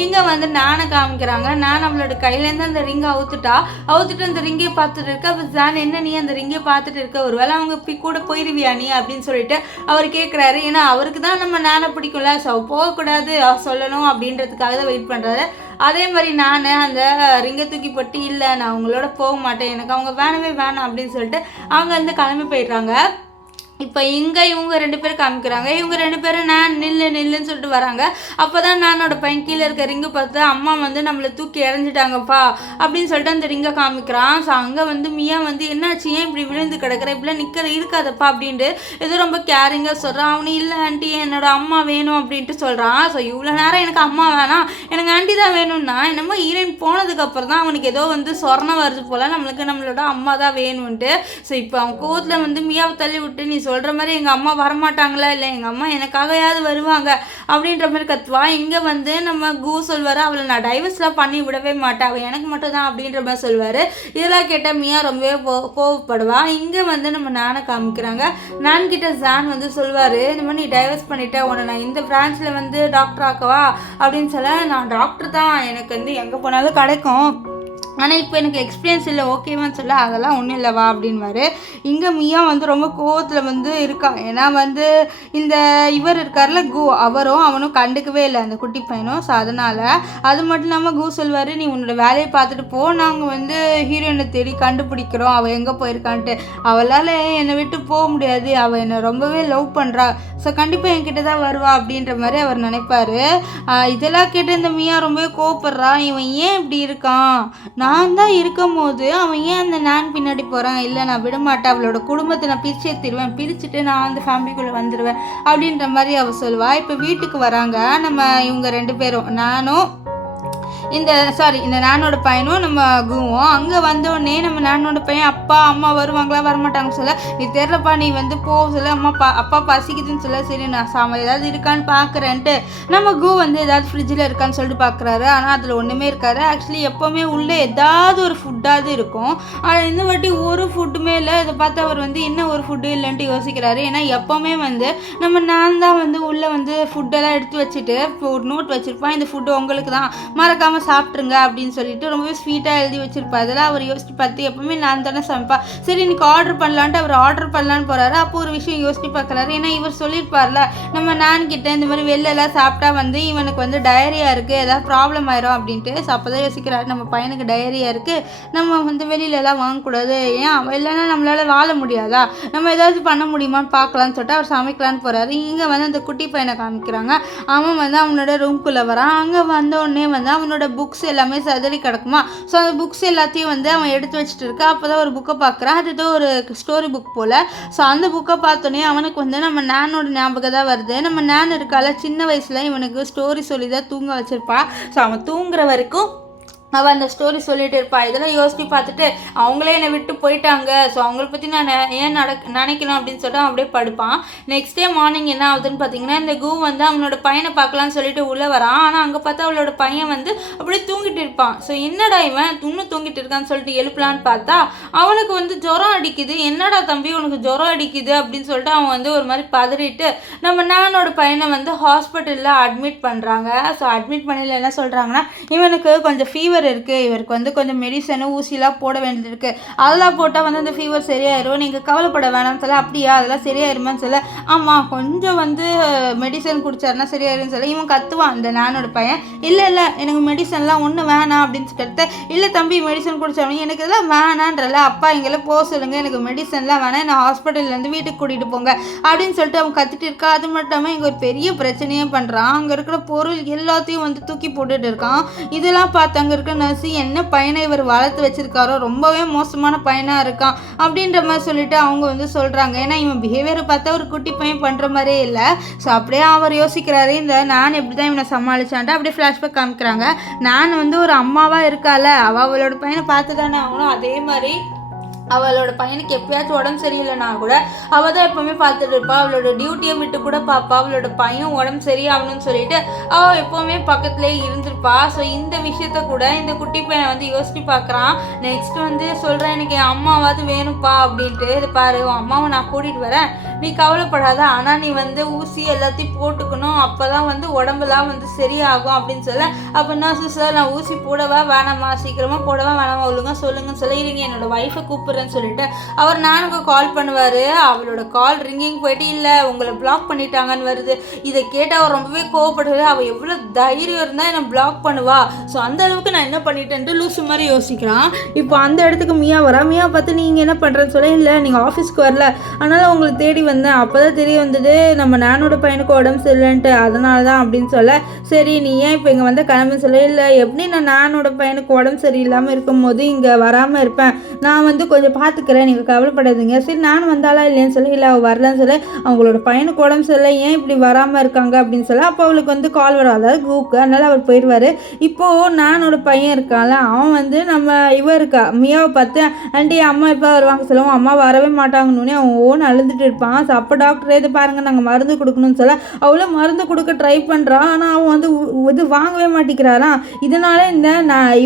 இங்கே வந்து நானை காமிக்கிறாங்க. நான் அவளோட கையிலேருந்து அந்த ரிங்கை அவுத்துட்டு அந்த ரிங்கை பார்த்துட்டு இருக்க. அப்போ ஜான் என்ன நீ அந்த ரிங்கை பார்த்துட்டு இருக்க, ஒரு வேளை அவங்க கூட போயிடுவியா நீ அப்படின்னு சொல்லிட்டு அவர் கேட்குறாரு. ஏன்னா அவருக்கு தான் நம்ம நானை பிடிக்கும்ல, ஸோ போகக்கூடாது சொல்லணும் அப்படின்றதுக்காக தான் வெயிட் பண்ணுறாரு. அதே மாதிரி நான் அந்த ரிங்கை தூக்கி போட்டு, இல்லை நான் அவங்களோட போக மாட்டேன், எனக்கு அவங்க வேணாம் அப்படின்னு சொல்லிட்டு அவங்க வந்து கிளம்பி போயிடுறாங்க. இப்போ இங்கே இவங்க 2 பேரும் காமிக்கிறாங்க. இவங்க 2 பேரும் நான் நில்லுன்னு சொல்லிட்டு வராங்க. அப்போ தான் நானோட பையன் கீழே இருக்க ரிங்கு பார்த்து, அம்மா வந்து நம்மளை தூக்கி இறஞ்சிட்டாங்கப்பா அப்படின்னு சொல்லிட்டு அந்த ரிங்கை காமிக்கிறான். ஸோ அங்கே வந்து மியா வந்து என்னாச்சு, ஏன் இப்படி விழுந்து கிடக்கிற, இப்படிலாம் இருக்காதப்பா அப்படின்ட்டு எதுவும் ரொம்ப கேரிங்காக சொல்கிறான். அவனு இல்லை ஆண்டி என்னோட அம்மா வேணும் அப்படின்ட்டு சொல்கிறான். ஸோ இவ்வளோ நேரம் எனக்கு அம்மா வேணாம், எனக்கு ஆண்டி தான் வேணும்னா, என்னமோ ஹீரோயின் போனதுக்கப்புறம் தான் அவனுக்கு ஏதோ வந்து சொர்ணம் வருது போல், நம்மளோட அம்மா தான் வேணும்ன்ட்டு. ஸோ இப்போ அவன் கோவத்தில் வந்து மியாவை தள்ளி விட்டு, நீ சொல்கிற மாதிரி எங்கள் அம்மா வரமாட்டாங்களா, இல்லை எங்கள் அம்மா எனக்காகயாவது வருவாங்க அப்படின்ற மாதிரி கத்துவா. இங்கே வந்து நம்ம சொல்வார், அவளை நான் டைவர்ஸ்லாம் பண்ணி விடவே மாட்டேன், அவள் எனக்கு மட்டும் தான் அப்படின்ற மாதிரி சொல்வார். இதெல்லாம் கேட்டால் மியா ரொம்பவே கோவப்படுவா. இங்கே வந்து நம்ம நானை காமிக்கிறாங்க. நான் கிட்ட ஜான் வந்து சொல்வார், இந்த மாதிரி நீ டைவர்ஸ் பண்ணிட்டேன், உன்னை நான் இந்த பிரான்ச்சில் வந்து டாக்டர் ஆக்கவா அப்படின்னு சொல்ல, நான் டாக்டர் தான், எனக்கு வந்து எங்கே போனாலும் கிடைக்கும், ஆனால் இப்போ எனக்கு எக்ஸ்பீரியன்ஸ் இல்லை ஓகேவான்னு சொல்ல, அதெல்லாம் ஒன்றும் இல்லைவா அப்படின்வாரு. இங்கே மியா வந்து ரொம்ப கோவத்தில் வந்து இருக்கா. ஏன்னா வந்து இந்த இவர் இருக்கார்ல அவனும் கண்டுக்கவே இல்லை அந்த குட்டி பையனும். ஸோ அதனால் அது மட்டும் இல்லாமல் சொல்வார், நீ உன்னோட வேலையை பார்த்துட்டு போ, நாங்கள் வந்து ஹீரோயினை தேடி கண்டுபிடிக்கிறோம், அவள் எங்கே போயிருக்கான்ட்டு, அவளால் என்னை விட்டு போக முடியாது, அவள் என்னை ரொம்பவே லவ் பண்ணுறா, ஸோ கண்டிப்பாக என்கிட்ட தான் வருவா அப்படின்ற மாதிரி அவர் நினைப்பார். இதெல்லாம் கேட்டு இந்த மியா ரொம்பவே கோவப்படுறா. இவன் ஏன் இப்படி இருக்கான், நான் தான் இருக்கும் போது அவன் ஏன் அந்த நான் பின்னாடி போகிறான், இல்லை நான் விடமாட்டேன், அவளோட குடும்பத்தை நான் பிரித்து எடுத்துருவேன், பிரிச்சுட்டு நான் அந்த ஃபேமிலிக்குள்ளே வந்துடுவேன் அப்படின்ற மாதிரி அவள் சொல்லுவாள். இப்போ வீட்டுக்கு வராங்க நம்ம இவங்க 2 பேரும், இந்த நானோட பையனும் நம்ம குவும். அங்கே வந்தோடனே நம்ம நானோட பையன் அப்பா அம்மா வருவாங்களா வரமாட்டாங்கன்னு சொல்ல, நீ தெரியலப்பா நீ வந்து சொல்ல, அப்பா பசிக்குதுன்னு சொல்ல, சரி நான் ஏதாவது இருக்கான்னு பார்க்குறேன்ட்டு நம்ம வந்து ஏதாவது ஃப்ரிட்ஜில் இருக்கான்னு சொல்லிட்டு பார்க்குறாரு. ஆனால் அதில் ஒன்றுமே இருக்காது. ஆக்சுவலி எப்போவுமே உள்ளே ஏதாவது ஒரு ஃபுட்டாவது இருக்கும், ஆனால் இந்த வாட்டி ஒரு ஃபுட்டுமே இல்லை. இதை பார்த்து அவர் வந்து என்ன ஒரு ஃபுட்டு இல்லைன்ட்டு யோசிக்கிறாரு. ஏன்னா எப்போவுமே வந்து நான் தான் வந்து உள்ளே வந்து ஃபுட்டெல்லாம் எடுத்து வச்சுட்டு ஒரு நோட் வச்சுருப்பான், இந்த ஃபுட்டு உங்களுக்கு தான், மறக்காமல் சாப்பிட்ருங்க அப்படின்னு சொல்லிட்டு ரொம்பவே ஸ்வீட்டாக எழுதி வச்சிருப்பா. அதெல்லாம் அவர் யோசிச்சு பார்த்து எப்பவுமே நான் தானே சமைப்பா, சரி இன்னைக்கு ஆர்டர் பண்ணலான்ட்டு அவர் ஆர்டர் பண்ணலான்னு போகிறாரு. அப்போ ஒரு விஷயம் யோசிச்சு பார்க்குறாரு. ஏன்னா இவர் சொல்லியிருப்பார்ல நம்ம நான்கிட்ட இந்த மாதிரி வெளிலலாம் சாப்பிட்டா வந்து இவனுக்கு வந்து டயரியா இருக்குது, ஏதாவது ப்ராப்ளம் ஆயிரும் அப்படின்ட்டு. ஸோ அப்போ தான் யோசிக்கிறாரு, நம்ம பையனுக்கு டயரியா இருக்குது, நம்ம வந்து வெளியிலலாம் வாங்கக்கூடாது, ஏன் அவன் இல்லைன்னா நம்மளால் வாழ முடியாதா, நம்ம ஏதாவது பண்ண முடியுமான்னு பார்க்கலான்னு சொல்லிட்டு அவர் சமைக்கலான்னு போகிறாரு. இங்கே வந்து அந்த குட்டி பையனை காமிக்கிறாங்க. அவன் வந்து அவனோட ரூம்குள்ளே வரான். அங்கே வந்த உடனே வந்து அவனோட புக்ஸ் எல்லாமே சதறி கிடக்குமா. ஸோ அந்த புக்ஸ் எல்லாத்தையும் வந்து அவன் எடுத்து வச்சுட்டு இருக்கா. அப்போ தான் ஒரு புக்கை பார்க்குறான். அது ஏதோ ஒரு ஸ்டோரி புக் போல். ஸோ அந்த புக்கை பார்த்தோன்னே அவனுக்கு வந்து நம்ம நானோட ஞாபகம் தான் வருது. நம்ம நான் இருக்கால சின்ன வயசில் இவனுக்கு ஸ்டோரி சொல்லி தான் தூங்க வச்சுருப்பா. ஸோ அவன் தூங்குற வரைக்கும் அவள் அந்த ஸ்டோரி சொல்லிகிட்டு இருப்பாள். இதெல்லாம் யோசித்து பார்த்துட்டு அவங்களே என்னை விட்டு போயிட்டாங்க, ஸோ அவங்கள பற்றி நான் ஏன் நினைக்கணும் அப்படின்னு சொல்லிட்டு அவன் அப்படியே படுப்பான். நெக்ஸ்ட் டே மார்னிங் என்ன ஆகுதுன்னு பார்த்தீங்கன்னா, இந்த கு வந்து அவனோட பையனை பார்க்கலான்னு சொல்லிட்டு உள்ளே வரான். ஆனால் அங்கே பார்த்தா அவளோட பையன் வந்து அப்படியே தூங்கிட்டு இருப்பான். ஸோ என்னடா இவன் இன்னும் தூங்கிட்டு இருக்கான்னு சொல்லிட்டு எழுப்பலான்னு பார்த்தா அவனுக்கு வந்து ஜுரம் அடிக்குது. என்னடா தம்பி உனக்கு ஜுரம் அடிக்குது அப்படின்னு சொல்லிட்டு அவன் வந்து ஒரு மாதிரி பதறிட்டு நம்ம நானோட பையனை வந்து ஹாஸ்பிட்டலில் அட்மிட் பண்ணுறாங்க. ஸோ அட்மிட் பண்ணல என்ன சொல்கிறாங்கன்னா, இவனுக்கு கொஞ்சம் ஃபீவர் இருக்குது, இவருக்கு வந்து கொஞ்சம் மெடிசனு ஊசிலாம் போட வேண்டியது இருக்குது, அதெல்லாம் போட்டால் வந்து அந்த ஃபீவர் சரியாயிரும், நீங்கள் கவலைப்பட வேணாம்னு சொல்ல. அப்படியா, அதெல்லாம் சரியாயிருமான்னு சொல்ல. ஆமாம், கொஞ்சம் வந்து மெடிசன் குடிச்சாருன்னா சரியாயிருன்னு சொல்ல. இவன் கத்துவான் அந்த நானோட பையன், இல்லை எனக்கு மெடிசன்லாம் ஒன்றும் வேணாம் அப்படின்னு சொல்லிட்டு, இல்லை தம்பி மெடிசன் குடிச்சாலும் எனக்கு இதெல்லாம் வேணான்றல, அப்பா எங்கெல்லாம் போக சொல்லுங்கள், எனக்கு மெடிசன்லாம் வேணாம், நான் ஹாஸ்பிட்டல்லேருந்து வீட்டுக்கு கூட்டிகிட்டு போங்க அப்படின்னு சொல்லிட்டு அவன் கத்திட்டு இருக்கா. அது மட்டும் இல்லாமல் இங்கே ஒரு பெரிய பிரச்சனையே பண்ணுறான். அங்கே இருக்கிற பொருள் எல்லாத்தையும் வந்து தூக்கி போட்டுட்டு இருக்கான். இதெல்லாம் பார்த்து அங்கே இருக்க நர்ஸு, என்ன பையனை இவர் வளர்த்து வச்சிருக்காரோ, ரொம்பவே மோசமான பையனாக இருக்கான் அப்படின்ற மாதிரி சொல்லிட்டு அவங்க வந்து சொல்கிறாங்க. ஏன்னா இவன் பிஹேவியரை பார்த்தா ஒரு குட்டி பையன் பண்ணுற மாதிரியே இல்லை. ஸோ அப்படியே அவர் யோசிக்கிறாரு, இந்த நான் எப்படி தான் இவனை சமாளிச்சான்ட்டு அப்படியே ஃப்ளாஷ்பேக் காமிக்கிறாங்க. நான் வந்து ஒரு அம்மாவாக இருக்கால, அவளோட பையனை பார்த்து தானே ஆகணும். அதே மாதிரி அவளோட பையனுக்கு எப்பயாச்சும் உடம்பு சரியில்லைனா கூட அவள் தான் எப்போவுமே பார்த்துட்டு இருப்பாள். அவளோட டியூட்டியை விட்டு கூட பார்ப்பா. அவளோட பையன் உடம்பு சரியாகணும்னு சொல்லிட்டு அவள் எப்போவுமே பக்கத்துலேயே இருந்திருப்பா. ஸோ இந்த விஷயத்த கூட இந்த குட்டி பையனை வந்து யோசித்து பார்க்குறான். நெக்ஸ்ட் வந்து சொல்கிறேன், எனக்கு என் அம்மாவாவது வேணும்ப்பா அப்படின்ட்டு. இது பாரு, உன் அம்மாவை நான் கூட்டிகிட்டு வரேன், நீ கவலைப்படாத, ஆனால் நீ வந்து ஊசி எல்லாத்தையும் போட்டுக்கணும், அப்போ தான் வந்து உடம்புலாம் வந்து சரியாகும் அப்படின்னு சொல்ல. அப்போ நர்ஸு, சார் நான் ஊசி போடவா வேணாமா, சீக்கிரமாக போடவா வேணாமா ஒழுங்கா சொல்லுங்கன்னு சொல்ல. இருங்க என்னோட ஒய்ஃபை கூப்பிட்றேன்னு சொல்லிட்டு அவர் நானுக்கு கால் பண்ணுவார். அவளோட கால் ரிங்கிங் போயிட்டு, இல்லை உங்களை பிளாக் பண்ணிட்டாங்கன்னு வருது. இதை கேட்டு அவர் ரொம்பவே கோவப்படுவார். அவள் எவ்வளோ தைரியம் இருந்தால் என்னை பிளாக் பண்ணுவா, ஸோ அந்த அளவுக்கு நான் என்ன பண்ணிட்டேன்ட்டு லூசு மாதிரி யோசிக்கிறான். இப்போ அந்த இடத்துக்கு மியா வரா. மியா பார்த்து நீங்கள் என்ன பண்ணுறேன்னு சொல்ல, இல்லை நீங்கள் ஆஃபீஸ்க்கு வரல, அதனால் உங்களை தேடி வந்தேன், அப்போ தான் தெரிய வந்தது நம்ம நானோட பையனுக்கு உடம்பு சரியில்லைன்ட்டு, அதனால தான் அப்படின்னு சொல்ல. சரி நீ ஏன் இப்போ இங்கே வந்து கிளம்புன்னு சொல்ல. இல்லை எப்படி நான் நானோட பையனுக்கு உடம்பு சரியில்லாமல் இருக்கும்போது இங்கே வராமல் இருப்பேன், நான் வந்து கொஞ்சம் பார்த்துக்கிறேன், நீங்கள் கவலைப்படாதீங்க. சரி நான் வந்தாலா இல்லைன்னு சொல்லி, இல்லை அவள் வரலன்னு சொல்லி, அவங்களோட பையனுக்கு உடம்பு சரியில்லை, ஏன் இப்படி வராமல் இருக்காங்க அப்படின்னு சொல்ல. அப்போ அவளுக்கு வந்து கால் வரும், அதாவது குரூக்கு, அதனால் அவர் போயிடுவார். இப்போது நானோட பையன் இருக்கான்ல, அவன் வந்து நம்ம இருக்கா மியாவை பார்த்து, ஆண்டி அம்மா எப்போ வருவாங்க சொல்லுவோம், அம்மா வரவே மாட்டாங்கன்னு அவன் ஓன் அழுதுட்டு இருப்பான். ஸோ அப்போ டாக்டர் இது பாருங்கள் நாங்கள் மருந்து கொடுக்கணும்னு சொல்ல, அவ்வளோ மருந்து கொடுக்க ட்ரை பண்ணுறான். ஆனால் அவன் வந்து இது வாங்கவே மாட்டேங்கிறாரான். இதனால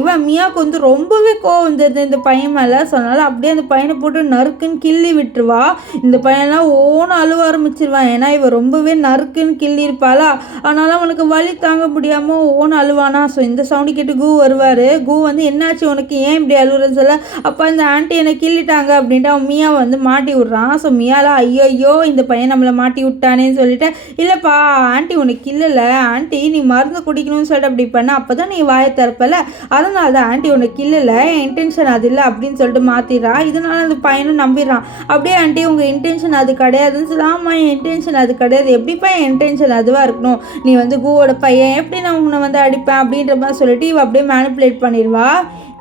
இவன் மியாவுக்கு வந்து ரொம்பவே கோவம் வந்துடுது இந்த பையன் மேலே. சொன்னால அப்படியே அந்த பையனை போட்டு நறுக்குன்னு கிள்ளி விட்டுருவா. இந்த பையன்லாம் ஓன அழுவ ஆரம்பிச்சிருவான். ஏன்னா இவன் ரொம்பவே நறுக்குன்னு கிள்ளி இருப்பாளா, அதனால அவனுக்கு வலி தாங்க முடியாமல் ஓன அழுவானா. ஸோ இந்த சவுண்டு கேட்டு கு வருவார். கு வந்து என்னாச்சு உனக்கு, ஏன் இப்படி அழுகுறன்னு சொல்ல. அப்போ இந்த ஆண்டி என்னை கிள்ளிட்டாங்க அப்படின்ட்டு அவன் மியாவை வந்து மாட்டி விட்றான். ஸோ மியாலாம் ஐயோ இந்த பையன் நம்மளை மாட்டி விட்டானேன்னு சொல்லிட்டு, இல்லைப்பா ஆண்டி உனக்கு இல்லைல்ல, ஆண்டி நீ மருந்து குடிக்கணும்னு சொல்லிட்டு அப்படி பண்ண, அப்போ தான் நீ வாயை திறப்பல, அதனால தான் ஆண்டி உனக்கு இல்லைல்ல, என் இன்டென்ஷன் அது இல்லை அப்படின்னு சொல்லிட்டு மாற்றிடுறா. இதனால அந்த பையனும் நம்பிடுறான். அப்படியே ஆண்டி உங்கள் இன்டென்ஷன் அது கிடையாதுன்னு சொல்லாமா, என் இன்டென்ஷன் அது கிடையாது, எப்படிப்பா என் இன்டென்ஷன் அதுவாக இருக்கணும், நீ வந்து கூவோட பையன், எப்படி நான் உன்னை வந்து அடிப்பேன் அப்படின்ற மாதிரி சொல்லிட்டு இவ அப்படியே மேனிப்புலேட் பண்ணிடுவா.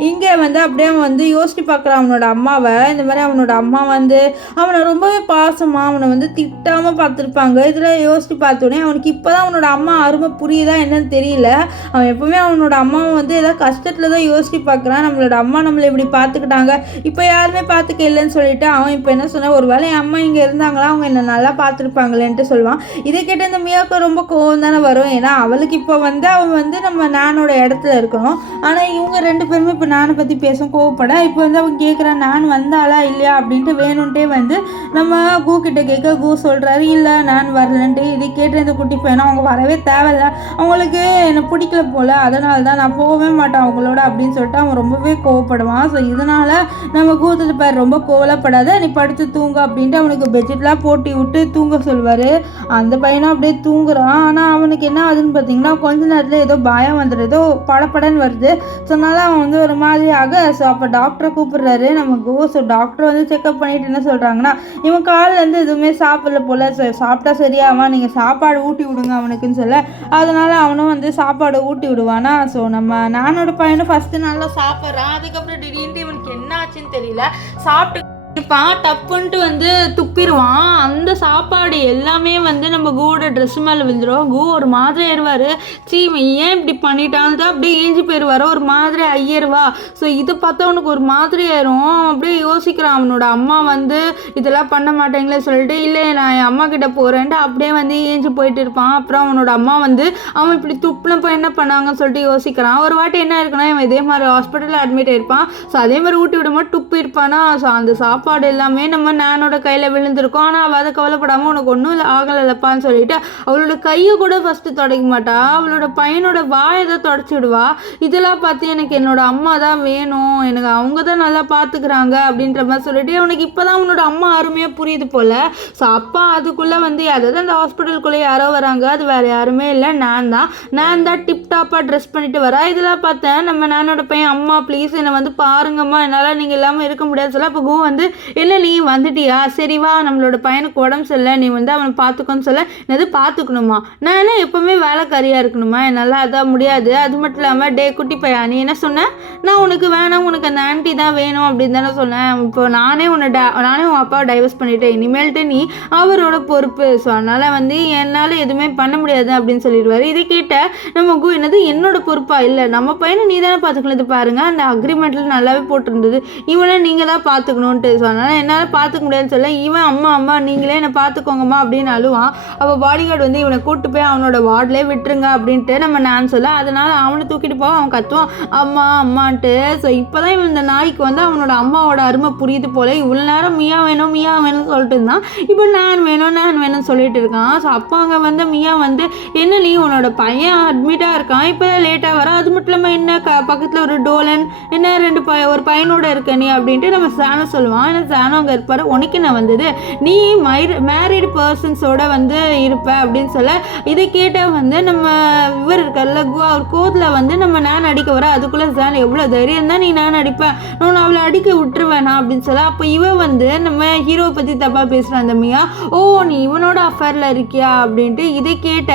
இங்கே வந்து அப்படியே அவன் வந்து யோசிச்சு பார்க்குறான் அவனோட அம்மாவை. இந்த மாதிரி அவனோட அம்மா வந்து அவனை ரொம்பவே பாசமாக அவனை வந்து திட்டாமல் பார்த்துருப்பாங்க. இதில் யோசிச்சு பார்த்தோன்னே அவனுக்கு இப்போ தான் அவனோட அம்மா அருமை புரியுதா என்னன்னு தெரியல. அவன் எப்போவுமே அவனோட அம்மாவை வந்து ஏதாவது கஷ்டத்தில் தான் யோசிச்சு பார்க்குறான். நம்மளோட அம்மா நம்மளை இப்படி பார்த்துக்கிட்டாங்க, இப்போ யாருமே பார்த்துக்க இல்லைன்னு சொல்லிட்டு அவன் இப்போ என்ன சொன்னான், ஒரு வேளை என் அம்மா இங்கே இருந்தாங்களா அவங்க என்னை நல்லா பார்த்துருப்பாங்களேன்ட்டு சொல்லுவான். இதை கேட்டு இந்த மியாவுக்கு ரொம்ப கோவம் தானே வரும். ஏன்னா அவளுக்கு இப்போ வந்து அவன் வந்து நம்ம நானோட இடத்துல இருக்கணும். ஆனால் இவங்க ரெண்டு பேருமே இப்போ நானை பற்றி பேசும் கோவப்பட. இப்போ வந்து அவங்க கேட்குறான் நான் வந்தாளா இல்லையா அப்படின்ட்டு வேணும்ட்டே வந்து நம்ம கு கிட்ட கேட்க கு சொல்கிறாரு இல்லை நான் வரலன்ட்டு. இதை கேட்டு இந்த குட்டி பையனும் அவங்க வரவே தேவையில்ல, அவங்களுக்கு என்னை பிடிக்கல போல், அதனால தான் நான் போகவே மாட்டேன் அவங்களோட அப்படின்னு சொல்லிட்டு அவன் ரொம்பவே கோவப்படுவான். ஸோ இதனால் நம்ம கூத்துட்டு பேர் ரொம்ப கோவலப்படாத, நீ படுத்து தூங்க அப்படின்ட்டு அவனுக்கு பெட்ஷீட்லாம் போட்டி விட்டு தூங்க சொல்வார். அந்த பையனும் அப்படியே தூங்குறான். ஆனால் அவனுக்கு என்ன ஆகுதுன்னு பார்த்தீங்கன்னா கொஞ்ச நேரத்தில் ஏதோ பயம் வந்துடுது, ஏதோ படப்படன்னு வருது. ஸோ அதனால அவன் வந்து ஒரு மாதிரியாக. ஸோ அப்போ டாக்டரை கூப்பிடுறாரு நம்ம கோ. ஸோ டாக்டர் வந்து செக்அப் பண்ணிட்டு என்ன சொல்கிறாங்கன்னா, இவன் காலிலேருந்து எதுவுமே சாப்பிடல போல், சாப்பிட்டா சரியாவா, நீங்கள் சாப்பாடு ஊட்டி விடுங்க அவனுக்குன்னு சொல்ல. அதனால் அவனும் வந்து சாப்பாடு ஊட்டி விடுவானா. ஸோ நம்ம நானோட பையனும் ஃபஸ்ட்டு நல்லா சாப்பிட்றான். அதுக்கப்புறம் திடீர்னு இவனுக்கு என்ன ஆச்சுன்னு தெரியல, சாப்பிட்டு டப்புன்ட்டு வந்து துப்பிடுவான். அந்த சாப்பாடு எல்லாமே வந்து நம்ம கூவோட ட்ரெஸ் மேலே விழுந்துடும். கூ ஒரு மாதிரி ஆயிடுவார். இவன் ஏன் இப்படி பண்ணிட்டான்னு தான் அப்படியே ஏஞ்சி போயிடுவார். ஒரு மாதிரி ஐயருவா. ஸோ இதை பார்த்தா அவனுக்கு ஒரு மாதிரி ஆயிரும். அப்படியே யோசிக்கிறான். அவனோட அம்மா வந்து இதெல்லாம் பண்ண மாட்டேங்களே சொல்லிட்டு, இல்லை நான் என் அம்மா கிட்ட போகிறேன்ட்டு அப்படியே வந்து ஏஞ்சி போயிட்டு இருப்பான். அப்புறம் அவனோட அம்மா வந்து அவன் இப்படி துப்புனப்போ என்ன பண்ணாங்கன்னு சொல்லிட்டு யோசிக்கிறான். ஒரு வாட்டி என்ன இருக்குன்னா, இவன் இதே மாதிரி ஹாஸ்பிட்டலில் அட்மிட் ஆயிருப்பான். ஸோ அதே மாதிரி ஊட்டி விடும்போது துப்பி இருப்பானா. ஸோ அந்த சாப்பாடு எல்லாமே நம்ம நானோட கையில் விழுந்திருக்கோம். ஆனால் அவள் அதை கவலைப்படாமல் உனக்கு ஒன்றும் ஆகலைப்பான்னு சொல்லிட்டு அவளோட கையை கூட ஃபஸ்ட்டு தொடக்க மாட்டா. அவளோட பையனோட வாயை தான் தொடச்சி விடுவா. இதெல்லாம் பார்த்து எனக்கு என்னோட அம்மா தான் வேணும், எனக்கு அவங்க தான் நல்லா பார்த்துக்கிறாங்க அப்படின்ற மாதிரி சொல்லிட்டு அவனுக்கு இப்போ தான் அவனோட அம்மா அருமையாக புரியுது போல். ஸோ அப்பா அதுக்குள்ளே வந்து அதாவது அந்த ஹாஸ்பிட்டலுக்குள்ளே யாரோ வராங்க. அது வேறு யாருமே இல்லை, நான் தான் டிப்டாப்பாக ட்ரெஸ் பண்ணிட்டு வரா. இதெல்லாம் பார்த்தேன் நம்ம நானோட பையன், அம்மா ப்ளீஸ் என்னை வந்து பாருங்கம்மா, என்னால் நீங்கள் இல்லாமல் இருக்க முடியாது சொல்ல. அப்போ வந்து இல்லை நீ வந்துட்டியா, சரி வா நம்மளோட பையனுக்கு உடம்பு சரியில்லை, நீ வந்து அவனை பார்த்துக்கோன்னு சொல்ல. என்னது பார்த்துக்கணுமா, நான் என்ன எப்போவுமே வேலைக்காரியாக இருக்கணுமா, என்னால் அதான் முடியாது. அது மட்டும் இல்லாமல் டே குட்டி பையா நீ என்ன சொன்ன, நான் உனக்கு வேணாம், உனக்கு அந்த ஆன்ட்டி தான் வேணும் அப்படின்னு தானே சொன்னேன். இப்போ நானே உன் அப்பாவை டைவர்ஸ் பண்ணிட்டேன், இனிமேல்ட்டு நீ அவரோட பொறுப்பு. ஸோ அதனால் வந்து என்னால் எதுவுமே பண்ண முடியாது அப்படின்னு சொல்லிடுவார். இதை கேட்ட நம்ம என்னது என்னோட பொறுப்பா, இல்லை நம்ம பையனை நீ தானே பார்த்துக்கணும். இது பாருங்கள் அந்த அக்ரிமெண்ட்டில் நல்லாவே போட்டிருந்தது, இவனை நீங்கள் தான் பார்த்துக்கணுன்ட்டு. ஸோ அதனால் என்னால் பார்த்துக்க முடியாதுன்னு சொல்ல, இவன் அம்மா நீங்களே என்னை பார்த்துக்கோங்கம்மா அப்படின்னு அழுவான். அப்போ பாடிகார்டு வந்து இவனை கூப்பிட்டு போய் அவனோட வார்டிலே விட்டுருங்க அப்படின்ட்டு நம்ம நான் சொல்ல, அதனால் அவனை தூக்கிட்டு போக அவன் கத்துவான் அம்மான்ட்டு. ஸோ இப்போ தான் இவன் இந்த நாய்க்கு வந்து அவனோட அம்மாவோட அருமை புரியுது போல. இவ்வளோ நேரம் மியா வேணும்னு சொல்லிட்டு இருந்தான், இப்போ நான் வேணும்னு சொல்லிட்டு இருக்கான். ஸோ அப்போ அங்கே வந்து மியா வந்து என்ன நீ உன்னோட பையன் அட்மிட்டாக இருக்கான், இப்போ லேட்டாக வர, அது மட்டும் இல்லாமல் என்ன பக்கத்தில் ஒரு டோலன் என்ன ஒரு பையனோட இருக்க நீ அப்படின்ட்டு நம்ம சாணம் சொல்லுவான். ஏன்னா சாணம் அங்கே இருப்பார். உனக்கு என்ன வந்தது, நீ மேரிடு பர்சன்ஸோட வந்து இருப்ப அப்படின்னு சொல்ல. இதை கேட்ட வந்து நம்ம இவர் இருக்கார்ல அவர் கோதில் வந்து நம்ம நான் அடிக்க வர, அதுக்குள்ளே சான் எவ்வளோ தைரியம் தான் நீ நான் அடிப்பேன், நான் அவளை அடிக்க விட்டுருவேனா அப்படின்னு சொல்ல. அப்போ இவன் வந்து நம்ம ஹீரோவை பற்றி தப்பாக பேசுகிறான் அந்த மியா. ஓ நீ இவனோட அஃபேரில் இருக்கியா அப்படின்ட்டு. இதை கேட்ட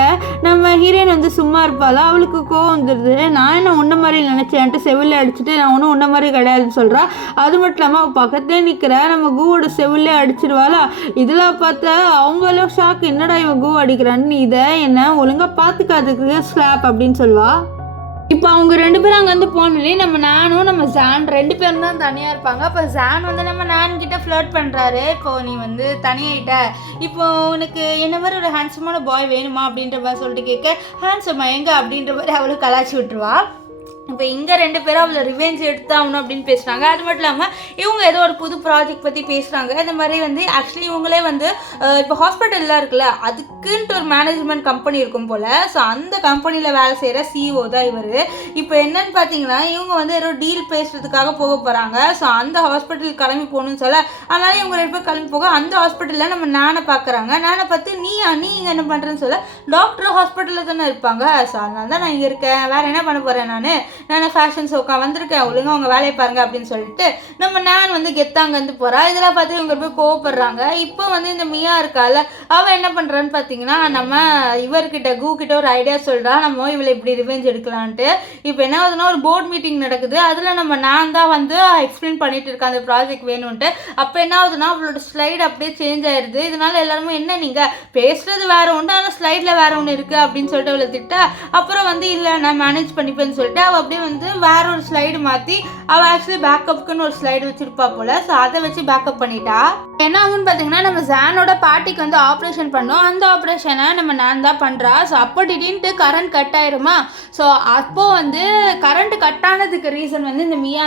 நம்ம ஹீரோயின் வந்து சும்மா இருப்பாளா, அவளுக்கு கோவம் வந்துடுது. நான் என்ன உன்ன மாதிரி நினச்சேன்ட்டு செவிலில் அடிச்சுட்டு நான் ஒன்றும் உன்ன மாதிரி கிடையாதுன்னு சொல்கிறா. அது மட்டும் இல்லாமல் அவள் பக்கத்துலேயே நிற்கிற நம்ம கூவோட செவிலே அடிச்சிருவாளா. இதெல்லாம் பார்த்தா அவங்களும் ஷாக், என்னடா இவன் கூ அடிக்கிறான்னு, இதை என்ன ஒழுங்காக பார்த்துக்காதுக்கு ஸ்லாப் அப்படின்னு சொல்லுவா. இப்போ அவங்க 2 பேரும் அங்கே வந்து போனோடனே நம்ம ஜான் 2 பேரும் தான் தனியாக இருப்பாங்க. அப்போ ஜான் வந்து நம்ம கிட்ட ஃப்ளர்ட் பண்ணுறாரு. இப்போது நீ வந்து தனியாயிட்ட, இப்போ உனக்கு என்ன மாதிரி ஒரு ஹேண்ட்ஸமான பாய் வேணுமா அப்படின்ற மாதிரி சொல்லிட்டு கேட்க, ஹேண்ட்ஸமா எங்க அப்படின்ற மாதிரி அவளும் கலாச்சி விட்டுருவா. இப்போ இங்கே 2 பேரும் அவளை ரிவெஞ்ச் எடுத்தாகணும் அப்படின்னு பேசுகிறாங்க. அது மட்டும் இல்லாமல் இவங்க ஏதோ ஒரு புது ப்ராஜெக்ட் பற்றி பேசுகிறாங்க. இந்த மாதிரி வந்து ஆக்சுவலி இவங்களே வந்து இப்போ ஹாஸ்பிட்டல்லாம் இருக்குல்ல, அதுக்குன்ட்டு ஒரு மேனேஜ்மெண்ட் கம்பெனி இருக்கும் போல். ஸோ அந்த கம்பெனியில் வேலை செய்கிற சிஇஓ தான் இவர். இப்போ என்னன்னு பார்த்தீங்கன்னா இவங்க வந்து ஏதோ டீல் பேசுகிறதுக்காக போக போகிறாங்க. ஸோ அந்த ஹாஸ்பிட்டல் கிளம்பி போகணும்னு சொல்ல, அதனால இவங்க 2 பேர் கிளம்பி போக அந்த ஹாஸ்பிட்டலில் நம்ம நானை பார்க்குறாங்க. நானை பார்த்து நீ இங்கே என்ன பண்ணுறேன்னு சொல்ல, டாக்டர் ஹாஸ்பிட்டலில் தானே இருப்பாங்க, ஸோ அதனால தான் நான் இங்கே இருக்கேன், வேறு என்ன பண்ண போகிறேன், நான் ஃபேஷன் ஷோக்கா வந்திருக்கேன், ஒழுங்காக அவங்க வேலையை பாருங்க அப்படின்னு சொல்லிட்டு நம்ம நான் வந்து கெத்தாங்க வந்து போகிறா. இதெல்லாம் பார்த்து இவங்க போய் கோவப்படுறாங்க. இப்போ வந்து இந்த மியா இருக்கால, அவள் என்ன பண்ணுறான்னு பார்த்தீங்கன்னா நம்ம இவர்கிட்ட கூக்கிட்ட ஒரு ஐடியா சொல்கிறா, நம்ம இவளை இப்படி ரிவெஞ்ச் எடுக்கலான்ட்டு. இப்போ என்ன ஆகுதுன்னா ஒரு போர்ட் மீட்டிங் நடக்குது. அதில் நான் தான் வந்து எக்ஸ்பிளைன் பண்ணிட்டு இருக்கேன் அந்த ப்ராஜெக்ட் வேணும்ன்ட்டு. அப்போ என்ன ஆகுதுன்னா அவளோட ஸ்லைடு அப்படியே சேஞ்ச் ஆயிடுது. இதனால எல்லாருமே என்ன நீங்கள் பேசுகிறது வேறு ஒன்று, ஆனால் ஸ்லைடில் வேறு ஒன்று இருக்குது அப்படின்னு சொல்லிட்டு அவளை திட்ட. அப்புறம் வந்து இல்லை நான் மேனேஜ் பண்ணிப்பேன்னு சொல்லிட்டு அவள் அப்படியே வந்து வேற ஒரு ஸ்லைடு மாற்றி அவள் ஆக்சுவலி பேக்கப்புக்குன்னு ஒரு ஸ்லைடு வச்சுருப்பா போல். ஸோ அதை வச்சு பேக்கப் பண்ணிட்டா. என்ன ஆகுன்னு பார்த்தீங்கன்னா நம்ம ஜானோட பாட்டிக்கு வந்து ஆப்ரேஷன் பண்ணோம். அந்த ஆப்ரேஷனை நம்ம நான் தான் பண்ணுறா. ஸோ அப்போ திடீர்னு கரண்ட் கட் ஆயிருமா. ஸோ அப்போது வந்து கரண்ட் கட் ஆனதுக்கு ரீசன் வந்து இந்த மியா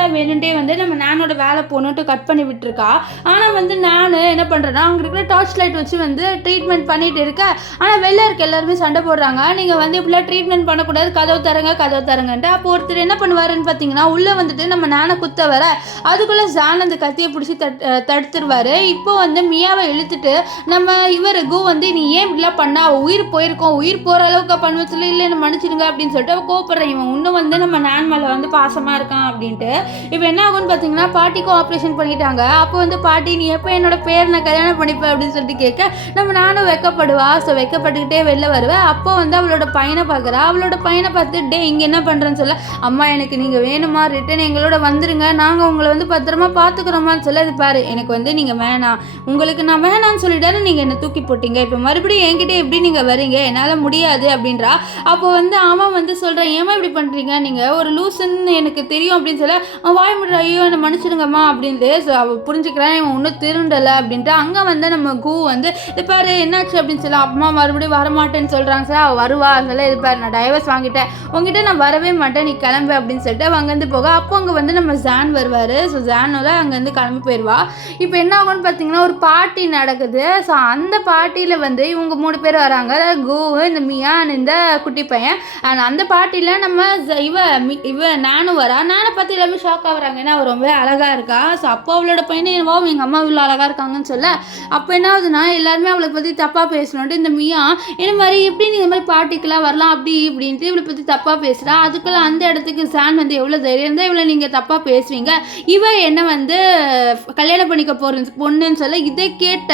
தான் வேணுன்ட்டே வந்து நம்ம நானோட வேலை போகணுன்ட்டு கட் பண்ணி விட்டுருக்கா. ஆனால் வந்து நான் என்ன பண்ணுறேன்னா அவங்க இருக்கிற டார்ச் லைட் வச்சு வந்து ட்ரீட்மெண்ட் பண்ணிட்டு இருக்கேன். ஆனால் வெளில இருக்க எல்லாருமே சண்டை போடுறாங்க, நீங்கள் வந்து இப்படிலாம் ட்ரீட்மெண்ட் பண்ணக்கூடாது, கதவு தரங்கன்ட்டு. அப்போ ஒருத்தர் என்ன பண்ணுவாருன்னு பார்த்தீங்கன்னா உள்ளே வந்துட்டு நம்ம நானை குத்த வர, அதுக்குள்ளே ஜான் அந்த கத்தியை பிடிச்சி தடுத்துருவாரு. வந்துடுவார். இப்போ வந்து மியாவை இழுத்துட்டு நம்ம இவர் கு வந்து நீ ஏன் இப்படிலாம் பண்ணா, உயிர் போயிருக்கோம், உயிர் போகிற அளவுக்கு பண்ணுவ சொல்லி இல்லை என்ன மன்னிச்சிடுங்க அப்படின்னு சொல்லிட்டு அவள் கோவப்படுறேன். இவன் இன்னும் வந்து நம்ம நான் மேலே வந்து பாசமாக இருக்கான் அப்படின்ட்டு. இப்போ என்ன ஆகும்னு பார்த்தீங்கன்னா பாட்டிக்கும் ஆப்ரேஷன் பண்ணிட்டாங்க. அப்போ வந்து பாட்டி நீ எப்போ என்னோட பேர் நான் கல்யாணம் பண்ணிப்பேன் அப்படின்னு சொல்லிட்டு கேட்க நம்ம நானும் வெக்கப்படுவா. ஸோ வெக்கப்பட்டுக்கிட்டே வெளில வருவேன். அப்போ வந்து அவளோட பையனை பார்க்குறா. அவளோட பையனை பார்த்து டே இங்கே என்ன பண்ணுறேன்னு சொல்ல அம்மா எனக்கு நீங்கள் வேணுமா ரிட்டன் எங்களோட வந்துருங்க, நாங்கள் உங்களை வந்து பத்திரமா பார்த்துக்குறோமான்னு சொல்ல இது பாரு எனக்கு வந்து நீங்கள் வேணாம், உங்களுக்கு நான் வேணான்னு சொல்லிட்டாரு நீங்கள் என்னை தூக்கி போட்டீங்க, இப்போ மறுபடியும் என்கிட்ட எப்படி நீங்கள் வரீங்க, என்னால் முடியாது அப்படின்றா. அப்போ வந்து அவன் வந்து சொல்கிறேன் ஏமா இப்படி பண்ணுறீங்க, நீங்கள் ஒரு லூசுன்னு எனக்கு தெரியும் அப்படின்னு சொல்ல வாய் முடுற ஐயோ என்னை மன்னிச்சிடுங்கம்மா அப்படின்ட்டு. ஸோ அவள் புரிஞ்சுக்கிறேன் இவன் ஒன்றும் திருண்டலை அப்படின்ட்டு. அங்கே வந்து நம்ம கு வந்து இது பாரு என்னாச்சு அப்படின்னு சொல்ல அம்மா மறுபடியும் வரமாட்டேன்னு சொல்கிறாங்க சார். அவள் வருவா அதனால இது பாரு நான் டைவர்ஸ் வாங்கிட்டேன், உங்ககிட்ட நான் வரவே மாட்டேன், நீ கிளம்பு அப்படின்னு சொல்லிட்டு அவள் அங்கேருந்து போக. அப்போ அங்கே வந்து நம்ம ஜான் வருவார். ஸோ ஜானோட அங்கேருந்து கிளம்பி போயிடுவா. இப்போ என்ன ஆகும்னு பார்த்தீங்கன்னா ஒரு பார்ட்டி நடக்குது. ஸோ அந்த பார்ட்டியில் வந்து இவங்க 3 பேர் வராங்க, கு இந்த மியா இந்த குட்டி பையன். அண்ட் அந்த பார்ட்டியில் நம்ம இவ நானும் வரா. நானை பார்த்து எல்லாமே ஷாக் ஆகுறாங்க, ஏன்னா அவள் ரொம்ப அழகாக இருக்கா. ஸோ அப்போ அவளோட பையனை என்னவோ எங்கள் அம்மா இவ்வளோ அழகாக இருக்காங்கன்னு சொல்ல அப்போ என்ன ஆகுதுன்னா எல்லாருமே அவளை பற்றி தப்பாக பேசணுன்ட்டு இந்த மியா என்ன மாதிரி எப்படி நீ இந்த மாதிரி பார்ட்டிக்கெலாம் வரலாம் அப்படி இப்படின்ட்டு இவளை பற்றி தப்பாக பேசுகிறா. அதுக்குள்ள அந்த இடத்துக்கு சான் வந்து எவ்வளோ தைரியம் இருந்தால் இவ்வளோ நீங்கள் தப்பாக பேசுவீங்க, இவ என்ன வந்து கல்யாணம் பண்ணிக்க போகிற பொண்ணுன்னு சொல்ல இதை கேட்ட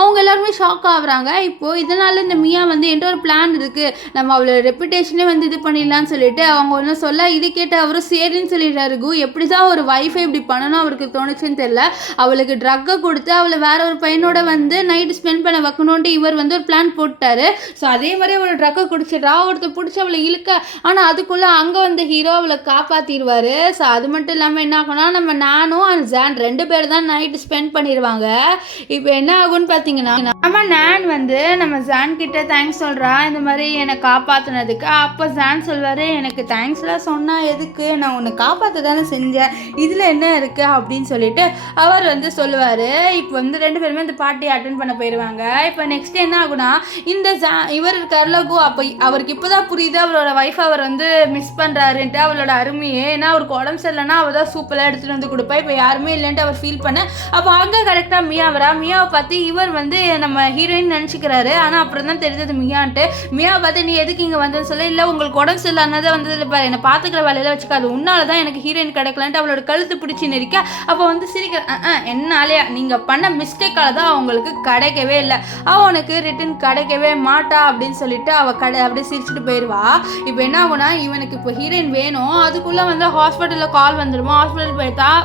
அவங்க எல்லாருமே ஷாக் ஆகுறாங்க. இப்போது இதனால் இந்த மியா வந்து என்ற ஒரு பிளான் இருக்குது, நம்ம அவளோட ரெப்புடேஷனே வந்து இது பண்ணிடலான்னு சொல்லிட்டு அவங்க ஒன்று சொல்ல இது கேட்டு அவரும் சரின்னு சொல்லிடுறாரு. கு எப்படி தான் ஒரு வைஃபை இப்படி பண்ணணும் அவருக்கு தோணுச்சுன்னு தெரியல. அவளுக்கு ட்ரக்கை கொடுத்து அவளை வேற ஒரு பையனோட வந்து நைட்டு ஸ்பெண்ட் பண்ண வைக்கணுன்ட்டு இவர் வந்து ஒரு பிளான் போட்டாரு. ஸோ அதே மாதிரி அவளை ட்ரக்கை குடிச்சிட்றா. ஒருத்தர் பிடிச்சி அவளை இழுக்க, ஆனால் அதுக்குள்ளே அங்கே வந்து ஹீரோ அவளை காப்பாற்றிடுவார். ஸோ அது மட்டும் இல்லாமல் என்ன ஆகும்னா நம்ம நானும் அண்ட் ஜான் 2 பேர் தான் நைட்டு ஸ்பெண்ட் பண்ணிடுவாங்க. இப்போ என்ன ஆகும்னு பார்த்தீங்கன்னா நம்ம நான் வந்து நம்ம ஜான் கிட்ட தேங்க்ஸ் சொல்கிறா இந்த மாதிரி என்னை காப்பாற்றினதுக்கு. அப்போ ஜான் சொல்வார் எனக்கு தேங்க்ஸ்லாம் சொன்னால் எதுக்கு, நான் உன்னை காப்பாற்ற தானே செஞ்சேன், இதில் என்ன இருக்குது அப்படின்னு சொல்லிட்டு அவர் வந்து சொல்லுவார். இப்போ வந்து 2 பேருமே இந்த பார்ட்டியை அட்டென்ட் பண்ண போயிடுவாங்க. இப்போ நெக்ஸ்ட் என்ன ஆகுனா இந்த இவர் இருக்கார்ல கு, அப்போ அவருக்கு இப்போ தான் புரியுது அவரோட ஒய்ஃப் அவர் வந்து மிஸ் பண்ணுறாருன்ட்டு அவளோட அருமையே. ஏன்னா அவருக்கு உடம்பு சரியில்லைன்னா அவள் தான் சூப்பராக எடுத்துகிட்டு வந்து கொடுப்பா, இப்போ யாருமே இல்லைன்ட்டு அவர் ஃபீல் பண்ண. அப்போ அங்கே கரெக்டாக மியா வரா. மியாவை பார்த்து இவர் வந்து நம்ம ஹீரோயின் நினச்சிக்கிறாரு, ஆனால் அப்புறம் தான் தெரிஞ்சது மியான்ட்டு. மியாவை பார்த்து நீ எதுக்கு இங்கே வந்தேன்னு சொல்ல இல்லை உங்களுக்கு உடம்பு சரியில்லாத வந்தது இல்லை பாரு, என்னை பார்த்துக்கிற வேலையில் வச்சுக்காது, உன்னால தான் எனக்கு ஹீரோயின் கிடைக்கலான்ட்டு அவளோட கழுத்து பிடிச்சி நெரிக்க. அப்போ வந்து சிரிக்கிற என்னாலையா நீங்கள் பண்ண மிஸ்டேக்கால தான் அவங்களுக்கு கிடைக்கவே இல்லை, அவனுக்கு ரிட்டன் கிடைக்கவே மாட்டா அப்படின்னு சொல்லிட்டு அவள் அப்படியே சிரிச்சுட்டு போயிடுவா. இப்போ என்ன ஆகுனா இவனுக்கு இப்போ ஹீரோயின் வேணும். அதுக்குள்ளே வந்து ஹாஸ்பிட்டலில் கால் வந்துடுமா. ஹாஸ்பிட்டல்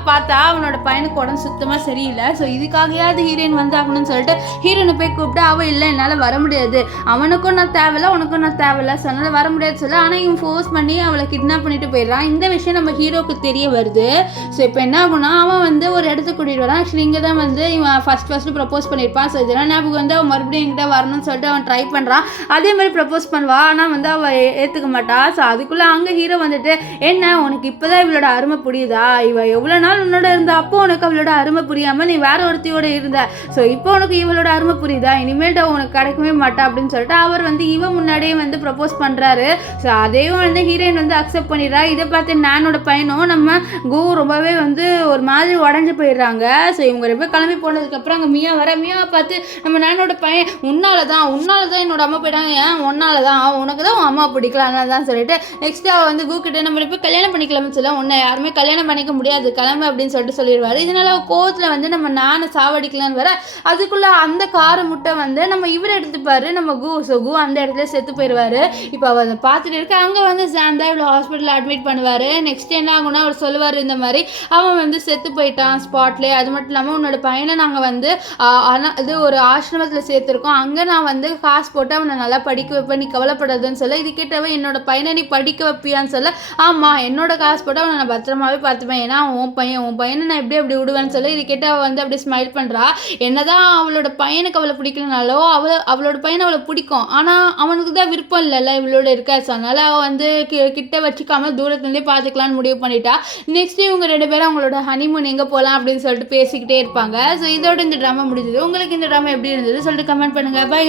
பார்த்தா அவனோட பையனுக்கு உடம்பு சுத்தமாக சரியில்லை. ஸோ இதுக்காகயாவது ஹீரோயின் வந்தாகணும்னு சொல்லிட்டு ஹீரோயினை போய் கூப்பிட்டு அவள் இல்லை என்னால் வர முடியாது, அவனுக்கும் நான் தேவையில்ல உனக்கும் நான் தேவையில்ல, ஸோ அதனால் வர முடியாது சொல்ல. ஆனால் இவன் ஃபோர்ஸ் பண்ணி அவளை கிட்னாப் பண்ணிட்டு போயிடுறான். இந்த விஷயம் நம்ம ஹீரோக்கு தெரிய வருது. ஸோ இப்போ என்ன ஆகுனா அவன் வந்து ஒரு இடத்துக்கு கூட்டிகிட்டு வரான். ஆக்சுவலி இங்கே தான் வந்து இவன் ஃபஸ்ட்டு ப்ரப்போஸ் பண்ணியிருப்பான். ஸோ இதெல்லாம் ஞாபகம் வந்து அவன் மறுபடியும் என்கிட்ட வரணும்னு சொல்லிட்டு அவன் ட்ரை பண்ணுறான். அதே மாதிரி ப்ரப்போஸ் பண்ணுவா, ஆனால் வந்து அவள் ஏற்றுக்க மாட்டா. ஸோ அதுக்குள்ளே அங்கே ஹீரோ வந்துட்டு என்ன உனக்கு இப்போ தான் இவளோட அருமை புரியுதா, இவள் எவ்வளோ நாள் உன்னோட இருந்தா அப்போ உனக்கு அவளோட அருமை புரியாமல் நீ வேற ஒருத்தியோட இருந்த, ஸோ இப்போ உனக்கு இவளோட அருமை புரியுதா, இனிமேல்ட்டு உனக்கு கிடைக்கவே மாட்டா அப்படின்னு சொல்லிட்டு அவர் வந்து இவன் முன்னாடியே வந்து ப்ரப்போஸ் பண்ணுறாரு. ஸோ அதையும் வந்து ஹீரோயின் வந்து அக்செப்ட் பண்ணிடுறா. இதை பார்த்து நானோட பையனும் நம்ம கு ரொம்பவே வந்து ஒரு மாதிரி உடஞ்சி போயிடுறாங்க. ஸோ இவங்க ரொம்ப கிளம்பி போனதுக்கப்புறம் அங்கே மியாவை பார்த்து நம்ம நானோட பையன் உன்னால தான் என்னோட அம்மா போயிட்டாங்க, ஏன் உன்னால தான் உனக்கு தான் உன் அம்மா பிடிக்கல அதனால தான் சொல்லிட்டு நெக்ஸ்ட் அவள் வந்து கு கிட்ட நம்ம இப்போ கல்யாணம் பண்ணிக்கலாம்னு சொல்ல உன்னை யாருமே கல்யாணம் பண்ணிக்க முடியாது கிளம்பு அப்படின்னு சொல்லிட்டு சொல்லிடுவார். இதனால கோவத்தில் வந்து நம்ம நானை சாவடிக்கலான்னு வர அதுக்குள்ளே அந்த காரை முட்டை வந்து நம்ம இவர் எடுத்துப்பாரு நம்ம கு. ஸோ கு அந்த இடத்துல செத்து போயிடுவார். இப்போ அவள் அதை பார்த்துட்டு இருக்க அங்கே வந்து சாந்தா இவ்வளோ ஹாஸ்பிட்டலில் அட்மிட் பண்ணுவார். நெக்ஸ்ட் என்ன ஆகுனா அவர் சொல்லுவார் இந்த மாதிரி அவன் வந்து செத்து போயிட்டான் ஸ்பாட்லேயே, அது மட்டும் இல்லாமல் உன்னோட பையனை நாங்கள் வந்து இது ஒரு ஆசிரமத்தில் சேர்த்துருக்கோம், அங்கே நான் வந்து காசு போட்டு அவனை நல்லா படிக்க வைப்பேன், நீ கவலைப்படாதுன்னு சொல்ல. இது கேட்டவன் என்னோட பையனை நீ படிக்க வைப்பியான்னு சொல்ல ஆமாம் என்னோட காசு போட்டு அவனை நான் பத்திரமாவே பார்த்துப்பேன், ஏன்னா உன் பையனை நான் எப்படி அப்படி விடுவேன்னு சொல்ல. இது கேட்டு அவள் வந்து அப்படி ஸ்மைல் பண்ணுறா. என்னதான் அவளோட பையனுக்கு அவளை பிடிக்கலனாலோ அவளோட பையனை அவளை பிடிக்கும், ஆனால் அவனுக்கு தான் விருப்பம் இல்லைல்ல இவளோட இருக்கா. ஸோ அதனால் அவள் வந்து கிட்ட வச்சுக்காம தூரத்துலேருந்தே பார்த்துக்கலான்னு முடிவு பண்ணிட்டா. நெக்ஸ்ட் இவங்க 2 பேரும் அவங்களோட ஹனிமூன் எங்கே போகலாம் அப்படின்னு சொல்லிட்டு பேசிக்கிட்டே இருப்பாங்க. ஸோ இதோட இந்த ட்ராமா முடிஞ்சது. உங்களுக்கு இந்த ட்ராமா எப்படி இருந்தது சொல்லிட்டு கமெண்ட் பண்ணுங்கள். பை.